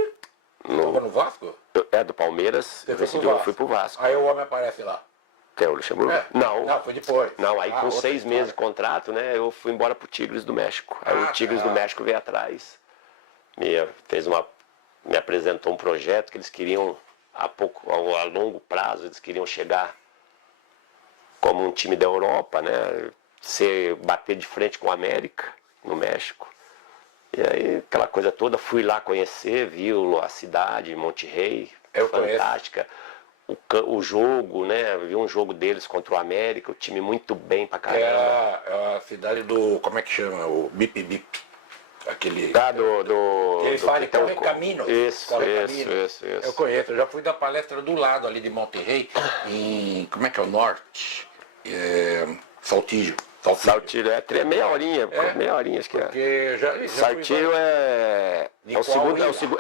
Estava no Vasco? Do Palmeiras, eu fui pro Vasco. Aí o homem aparece lá. Que é o Luxemburgo? Não, foi depois. Não, aí com 6 história. meses de contrato, né, eu fui embora pro Tigres do México. Aí o Tigres do México veio atrás, me apresentou um projeto que eles queriam, a longo prazo, eles queriam chegar como um time da Europa, né, bater de frente com o América, no México. E aí, aquela coisa toda, fui lá conhecer, vi a cidade, Monterrey, fantástica. O jogo, né? Vi um jogo deles contra o América, o time muito bem pra caramba. É a cidade do, como é que chama? O Bip Bip. Aquele... Eles falam Correcaminos. Isso. Eu conheço, eu já fui dar palestra do lado ali de Monterrey, em, como é que é o norte? Saltillo. Saltillo, meia horinha acho que é. Saltillo é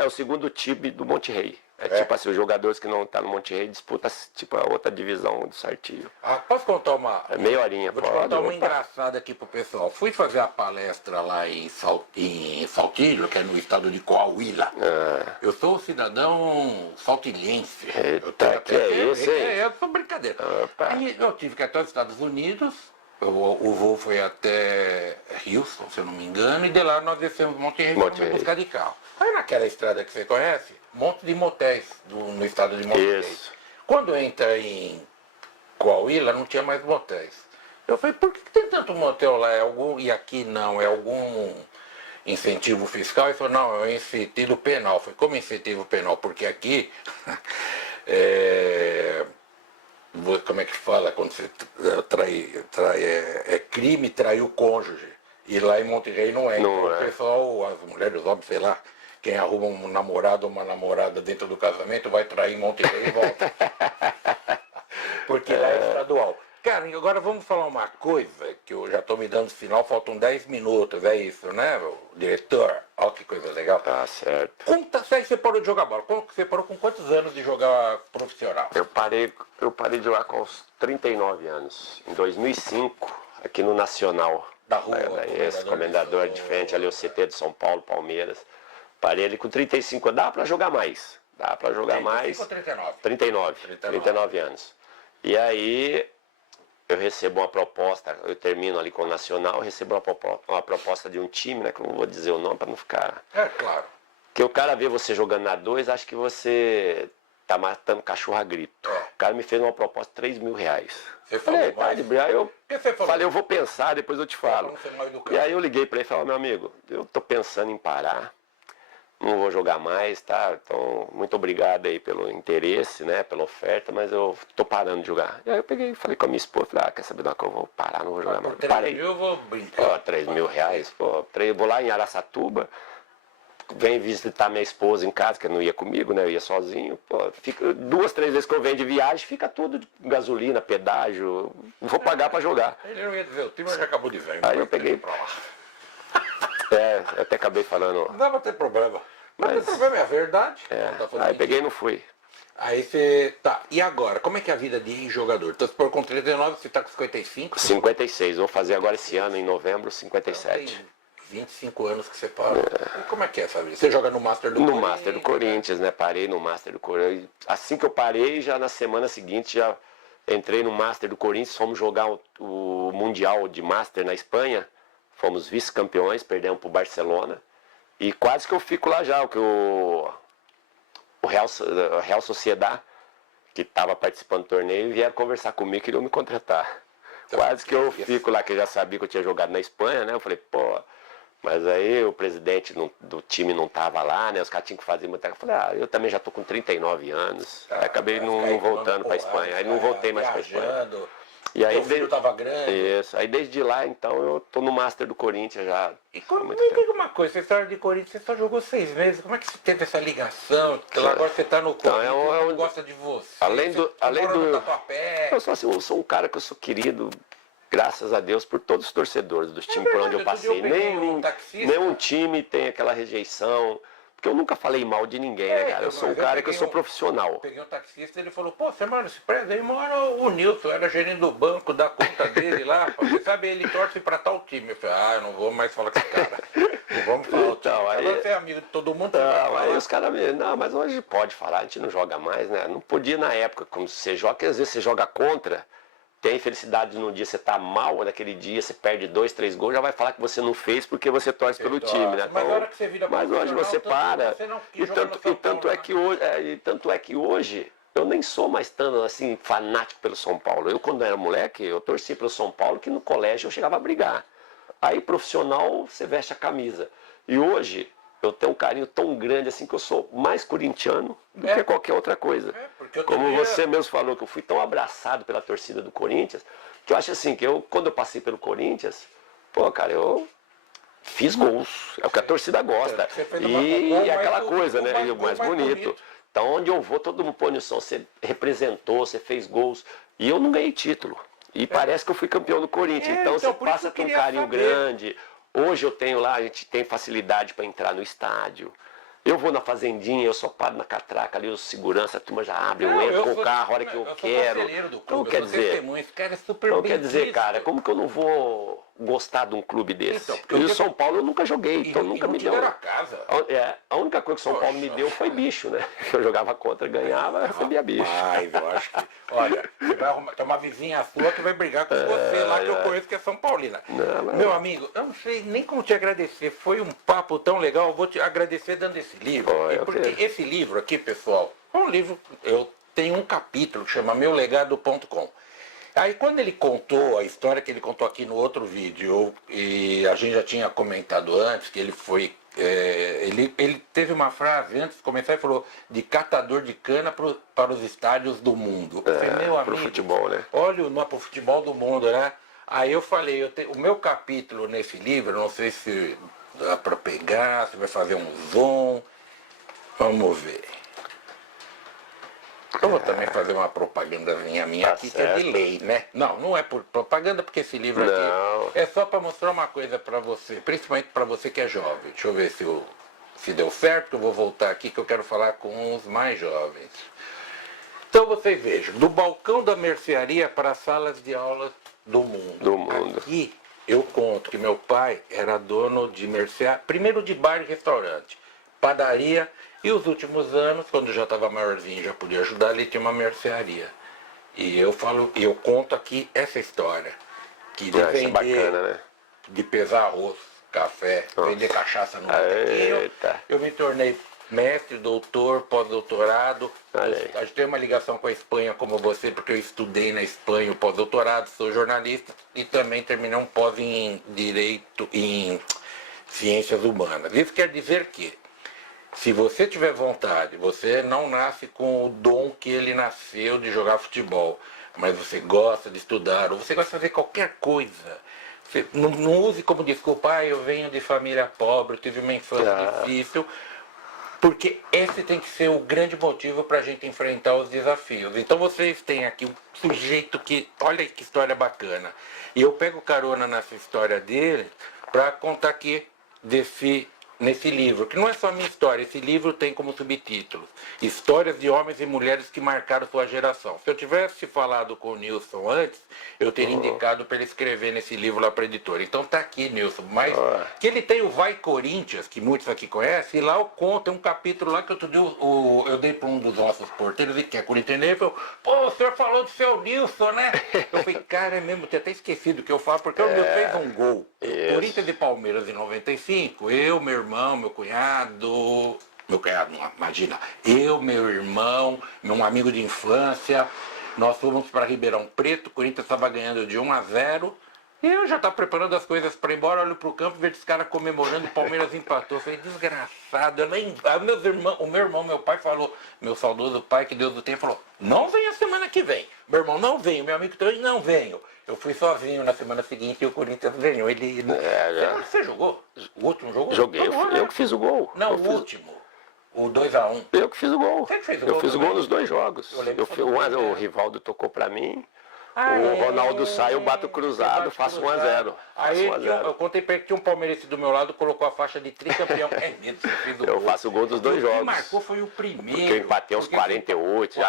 o segundo time do Monterrey. Tipo assim, os jogadores que não estão no Monterrey disputam tipo a outra divisão do Saltillo. Posso contar uma... meia horinha. Vou te contar uma engraçada aqui pro pessoal. Fui fazer a palestra lá em Saltillo, que é no estado de Coahuila. Eu sou cidadão saltilhense. Eita, que é isso, hein? Eu sou brincadeira. Aí eu tive que ir até os Estados Unidos. O voo foi até Houston, se eu não me engano, e de lá nós descemos Monterrey para buscar de carro. Aí naquela estrada que você conhece, um monte de motéis no estado de Monterrey. Isso. Quando entra em Coahuila, não tinha mais motéis. Eu falei, por que tem tanto motel lá? E aqui não? É algum incentivo fiscal? Ele falou, não, é um incentivo penal. Eu falei, como incentivo penal? Porque aqui... como é que fala quando você é crime trair o cônjuge. E lá em Monterrey não é. Então o pessoal, as mulheres, os homens, sei lá, quem arruma um namorado ou uma namorada dentro do casamento vai trair em Monterrey e volta. Porque lá é estadual. Cara, agora vamos falar uma coisa que eu já estou me dando final, faltam 10 minutos, é isso, né, diretor? Olha que coisa legal. Tá certo. Aí você parou de jogar bola? Você parou com quantos anos de jogar profissional? Eu parei de jogar com uns 39 anos. Em 2005, aqui no Nacional. Da rua. Comendador de frente, ali o CT de São Paulo, Palmeiras. Parei ali com 35 anos. Dá pra jogar mais. Dá pra jogar mais. 39 anos. E aí... eu recebo uma proposta, eu termino ali com o Nacional, eu recebo uma proposta de um time, né, que eu não vou dizer o nome para não ficar... claro. Que o cara vê você jogando na 2, acha que você tá matando cachorro a grito. O cara me fez uma proposta de R$3.000. Você falou falei, mais? Aí eu falei, eu vou pensar, depois eu te falo. E aí eu liguei para ele e falei, meu amigo, eu tô pensando em parar. Não vou jogar mais, tá? Então, muito obrigado aí pelo interesse, né? Pela oferta, mas eu tô parando de jogar. E aí eu peguei, falei com a minha esposa, falei, quer saber de uma coisa? Eu vou parar, não vou jogar mais. Parei. Eu vou brincar. R$3.000, pô. Vou lá em Araçatuba, venho visitar minha esposa em casa, que não ia comigo, né? Eu ia sozinho. Pô, fica 2, 3 vezes que eu venho de viagem, fica tudo de gasolina, pedágio. Vou pagar pra jogar. Ele não ia dizer, o time já acabou de ver. Aí eu peguei pra lá. Eu até acabei falando. Não dá pra ter problema. Mas o problema é a verdade. Aí peguei e não fui. Aí você... Tá, e agora? Como é que é a vida de jogador? Então, se for com 39, você tá com 55? 56, vou fazer agora esse ano, em novembro, 57. Então, 25 anos que você parou. E como é que é essa vida? Você joga no Master do Corinthians? No Master do Corinthians, né? Parei no Master do Corinthians. Assim que eu parei, já na semana seguinte, já entrei no Master do Corinthians, fomos jogar o Mundial de Master na Espanha. Fomos vice-campeões, perdemos pro Barcelona. E quase que eu fico lá já, que o Real Sociedad, que estava participando do torneio, vieram conversar comigo e queriam me contratar. Quase que eu fico lá, que eu já sabia que eu tinha jogado na Espanha, né? Eu falei, pô, mas aí o presidente do time não tava lá, né? Os caras tinham que fazer muita coisa. Eu falei, eu também já tô com 39 anos. Aí acabei não voltando para Espanha. Aí não voltei mais para Espanha. E aí, o filho tava grande. Isso. Aí desde lá, então, eu tô no Master do Corinthians já. E me diga uma coisa, essa história de Corinthians, você só jogou 6 meses. Como é que você teve essa ligação? Agora você tá no Corinthians, não gosta de você. Além do Tatuapé. eu sou um cara que eu sou querido, graças a Deus, por todos os torcedores dos times por onde eu passei. Nenhum time tem aquela rejeição. Porque eu nunca falei mal de ninguém, né, cara? Eu sou um cara que eu sou profissional. Eu peguei um taxista e ele falou, pô, você mora nesse prédio? Aí mora o Nilson, era gerente do banco, da conta dele lá. Você sabe, ele torce pra tal time. Eu falei, eu não vou mais falar com esse cara. Não vamos falar o time. Aí você é amigo de todo mundo. Não, aí os caras me... Não, mas hoje pode falar, a gente não joga mais, né? Não podia na época, como você joga, porque às vezes você joga contra... Tem felicidade num dia você tá mal, naquele dia você perde 2, 3 gols, já vai falar que você não fez porque você torce pelo time, né? Mas, hora que você vira mas hoje você para. Tanto é que hoje eu nem sou mais tão assim fanático pelo São Paulo. Eu quando era moleque, eu torcia pelo São Paulo, que no colégio eu chegava a brigar. Aí profissional você veste a camisa. E hoje eu tenho um carinho tão grande assim que eu sou mais corintiano do que qualquer outra coisa. Como você mesmo falou, que eu fui tão abraçado pela torcida do Corinthians, que eu acho assim, que quando eu passei pelo Corinthians, pô, cara, eu fiz gols. É o que a torcida gosta. E aquela coisa, né? E o mais bonito. Então, onde eu vou, todo mundo põe no som. Você representou, você fez gols. E eu não ganhei título. E parece que eu fui campeão do Corinthians. Então, você passa a ter um carinho grande. Hoje eu tenho lá, a gente tem facilidade para entrar no estádio. Eu vou na fazendinha, eu só paro na catraca ali, os segurança, a turma já abre, eu entro com o carro a hora que eu quero. Então quer dizer, cara, como que eu não vou gostar de um clube desse? E o São Paulo eu nunca joguei, então nunca me deu. A única coisa que o São Paulo me deu foi bicho, né? Eu jogava contra, ganhava, eu recebia bicho. Mas eu acho que, olha, você vai arrumar, tem uma vizinha sua que vai brigar com você lá, que eu conheço que é São Paulina. Meu amigo, eu não sei nem como te agradecer, foi um papo tão legal, eu vou te agradecer dando esse livro. Porque esse livro aqui, pessoal, é um livro, eu tenho um capítulo que chama meulegado.com. Aí quando ele contou a história que ele contou aqui no outro vídeo, e a gente já tinha comentado antes, que ele foi, ele teve uma frase antes de começar, ele falou, de catador de cana para os estádios do mundo. Eu falei, meu amigo, pro futebol, né? Olha, pro futebol do mundo, né? Aí eu falei, o meu capítulo nesse livro, não sei se dá para pegar, se vai fazer um zoom, vamos ver. Eu vou também fazer uma propagandazinha minha aqui, que é de lei, né? Não é por propaganda, porque esse livro aqui é só para mostrar uma coisa para você, principalmente para você que é jovem. Deixa eu ver se deu certo, que eu vou voltar aqui, que eu quero falar com os mais jovens. Então vocês vejam, do balcão da mercearia para as salas de aulas do mundo. Aqui eu conto que meu pai era dono de mercearia, primeiro de bar e restaurante, padaria. E os últimos anos, quando já estava maiorzinho, já podia ajudar, ele tinha uma mercearia. E eu conto aqui essa história. Que de vender, bacana, né? de pesar arroz, café, vender cachaça no botequinho. Eu me tornei mestre, doutor, pós-doutorado. A gente tem uma ligação com a Espanha como você, porque eu estudei na Espanha o pós-doutorado, sou jornalista e também terminei um pós em Direito, em Ciências Humanas. Isso quer dizer que se você tiver vontade, você não nasce com o dom que ele nasceu de jogar futebol, mas você gosta de estudar, ou você gosta de fazer qualquer coisa. Você não use como desculpa, eu venho de família pobre, tive uma infância difícil, porque esse tem que ser o grande motivo para a gente enfrentar os desafios. Então vocês têm aqui um sujeito que, olha que história bacana. E eu pego carona nessa história dele para contar aqui desse nesse livro, que não é só a minha história, esse livro tem como subtítulo Histórias de Homens e Mulheres que Marcaram Sua Geração. Se eu tivesse falado com o Nilson antes, eu teria indicado para ele escrever nesse livro lá para a editora. Então tá aqui, Nilson, mas que ele tem o Vai Corinthians, que muitos aqui conhecem, e lá eu conto, tem um capítulo lá que outro dia eu dei para um dos nossos porteiros, que é corintiano, e falou, pô, o senhor falou do seu Nilson, né? Eu falei, cara, é mesmo, tinha até esquecido o que eu falo, porque o Nilson fez um gol. Corinthians e Palmeiras em 95, eu, meu irmão, meu cunhado, não, imagina, eu, meu irmão, meu amigo de infância, nós fomos para Ribeirão Preto, o Corinthians estava ganhando de 1-0, e eu já estava preparando as coisas para ir embora, olho para o campo, vejo os caras comemorando, o Palmeiras empatou, eu falei, desgraçado, eu nem... Aí o meu irmão, meu pai falou, meu saudoso pai, que Deus o tenha, falou, não venha semana que vem, meu irmão não veio, meu amigo também não venho. Eu fui sozinho na semana seguinte e o Corinthians ganhou. Você jogou? O último jogou? Joguei, eu que fiz o gol. Não, o último. O 2-1. Eu que fiz o gol. Você que fez o gol? Eu fiz o gol nos 2 jogos. O Rivaldo tocou pra mim. O Ronaldo sai, eu bato cruzado, faço 1-0. Aí eu contei pra ele que tinha um palmeirense do meu lado, colocou a faixa de tricampeão. É mesmo, você fez o gol. Eu faço o gol dos 2 jogos. O que marcou foi o primeiro. Porque eu empatei aos 48,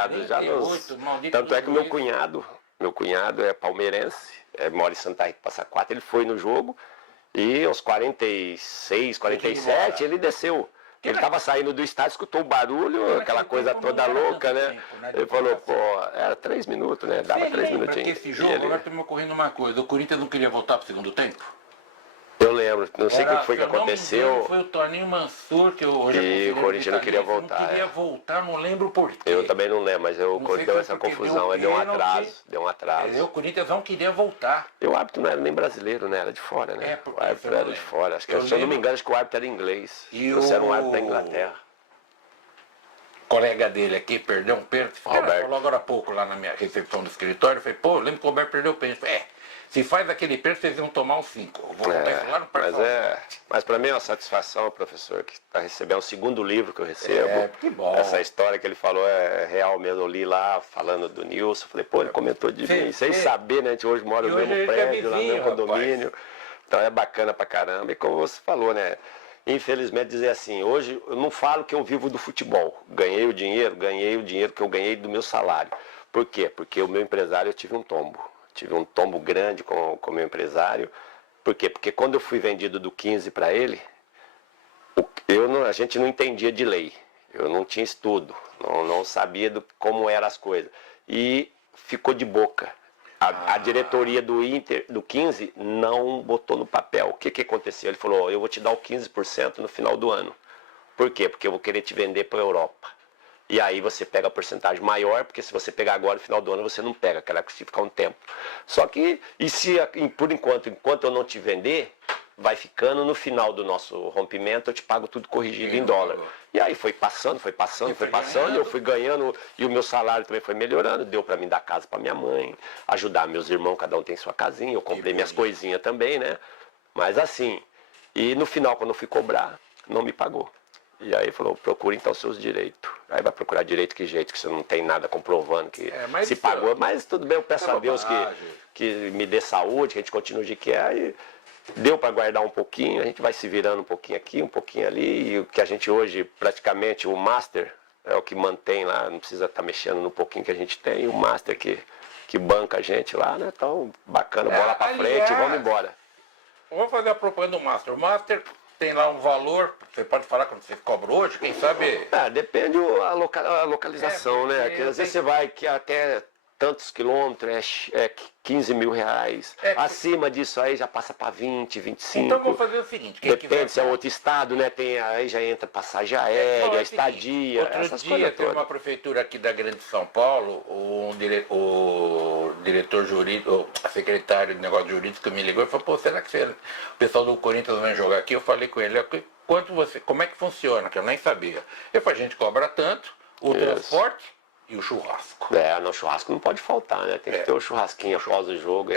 Tanto é que meu cunhado é palmeirense, mora em Santa Rita, Passa Quatro, ele foi no jogo e aos 46, 47 ele desceu. Ele estava saindo do estádio, escutou o barulho, aquela coisa toda louca, né? Ele falou, pô, era 3 minutos, né? Dava 3 minutinhos. Porque esse jogo, agora está me ocorrendo uma coisa, o Corinthians não queria voltar para o segundo tempo? Eu lembro, não sei o que foi que aconteceu. Foi o Toninho Mansur, que hoje e o Corinthians não queria voltar. Não queria voltar, não lembro por quê. Eu também não lembro, mas o Corinthians deu essa confusão, deu um atraso. O Corinthians não queria voltar. E o árbitro não era nem brasileiro, né? Era de fora, né? O árbitro era de fora. Acho que, se eu não me engano, acho que o árbitro era inglês. Você era um árbitro da Inglaterra. O colega dele aqui perdeu um pênalti. Falou agora há pouco lá na minha recepção do escritório. Eu falei, pô, lembro que o Roberto perdeu o pênalti. Se faz aquele pênalti, vocês iam tomar uns 5. Vou botar isso lá no mas para mim é uma satisfação, professor, que está recebendo o 2º livro que eu recebo. Que bom. Essa história que ele falou é real mesmo. Eu li lá, falando do Nilson. Falei, pô, ele comentou de mim. Sem saber, né? A gente hoje mora no mesmo prédio, lá no mesmo condomínio. Então é bacana pra caramba. E como você falou, né? Infelizmente dizer assim, hoje eu não falo que eu vivo do futebol. Ganhei o dinheiro que eu ganhei do meu salário. Por quê? Porque o meu empresário, eu tive um tombo. Tive um tombo grande com o meu empresário. Por quê? Porque quando eu fui vendido do 15 para ele, a gente não entendia de lei. Eu não tinha estudo, não sabia como eram as coisas. E ficou de boca. A diretoria do 15 não botou no papel. O que aconteceu? Ele falou, eu vou te dar o 15% no final do ano. Por quê? Porque eu vou querer te vender para a Europa. E aí você pega a porcentagem maior, porque se você pegar agora no final do ano, você não pega, aquela que fica um tempo. Só que, por enquanto eu não te vender, vai ficando no final do nosso rompimento, eu te pago tudo corrigido em dólar. E aí foi passando, e eu fui ganhando, e o meu salário também foi melhorando, deu para mim dar casa para minha mãe, ajudar meus irmãos, cada um tem sua casinha, eu comprei minhas coisinhas também, né? Mas assim, e no final, quando eu fui cobrar, não me pagou. E aí falou, procure então seus direitos. Aí vai procurar direito que jeito, que você não tem nada comprovando que se pagou. Mas tudo bem, eu peço a Deus que me dê saúde, que a gente continue de que é. E deu para guardar um pouquinho, a gente vai se virando um pouquinho aqui, um pouquinho ali. E o que a gente hoje, praticamente, o Master é o que mantém lá, não precisa estar mexendo no pouquinho que a gente tem. O Master que banca a gente lá, né? Então, bacana, bola para frente, vamos embora. Vamos fazer a propaganda do Master. O Master tem lá um valor, você pode falar quando você cobra hoje, quem sabe? Depende a localização, né? Porque às vezes você vai que até tantos quilômetros, é 15 mil reais. Acima disso aí já passa para 20, 25. Então vamos fazer o seguinte. Depende se é outro estado, né? Aí já entra passagem aérea, estadia, outro dia tem uma prefeitura aqui da Grande São Paulo, o diretor jurídico, o secretário de negócio jurídico me ligou e falou, pô, será que o pessoal do Corinthians vai jogar aqui? Eu falei com ele, como é que funciona? Que eu nem sabia. Eu falei, a gente cobra tanto, o transporte e o churrasco. No churrasco não pode faltar, né? Tem que ter o churrasquinho após o jogo.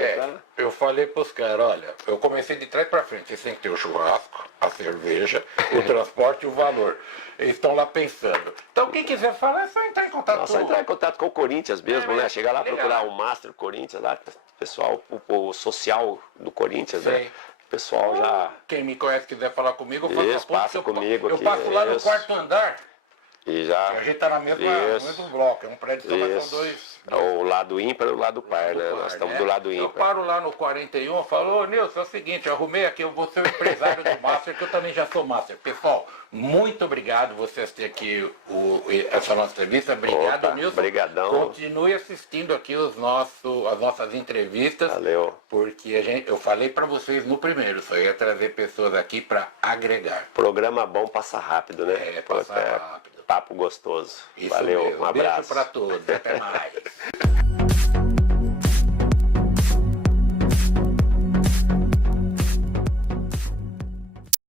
Eu falei pros caras, olha, eu comecei de trás para frente, vocês têm que ter o churrasco, a cerveja, o transporte e o valor. Eles estão lá pensando. Então quem quiser falar é só entrar em contato só entrar em contato com o Corinthians mesmo, né? Chegar lá, procurar o Master Corinthians, lá, pessoal, o social do Corinthians, né? O pessoal já... Quem me conhece quiser falar comigo, eu faço Isso, passa comigo eu aqui, passo lá no isso. quarto andar. E já... A gente tá no mesmo bloco, é um prédio que só são dois. É o lado ímpar e o lado par, né? Nós estamos do lado Eu ímpar. paro lá no 41, eu falo, ô Nilson, é o seguinte, eu arrumei aqui, eu vou ser o empresário do Master, que eu também já sou Master. Pessoal, muito obrigado vocês terem aqui essa nossa entrevista. Obrigado, Opa, Nilson. brigadão. Continue assistindo aqui as nossas entrevistas. Valeu. Porque eu falei para vocês no primeiro, só ia trazer pessoas aqui para agregar. Programa bom passa rápido, né? Passa rápido. Papo gostoso. Isso Valeu, mesmo. um abraço. Beijo para todos, até mais.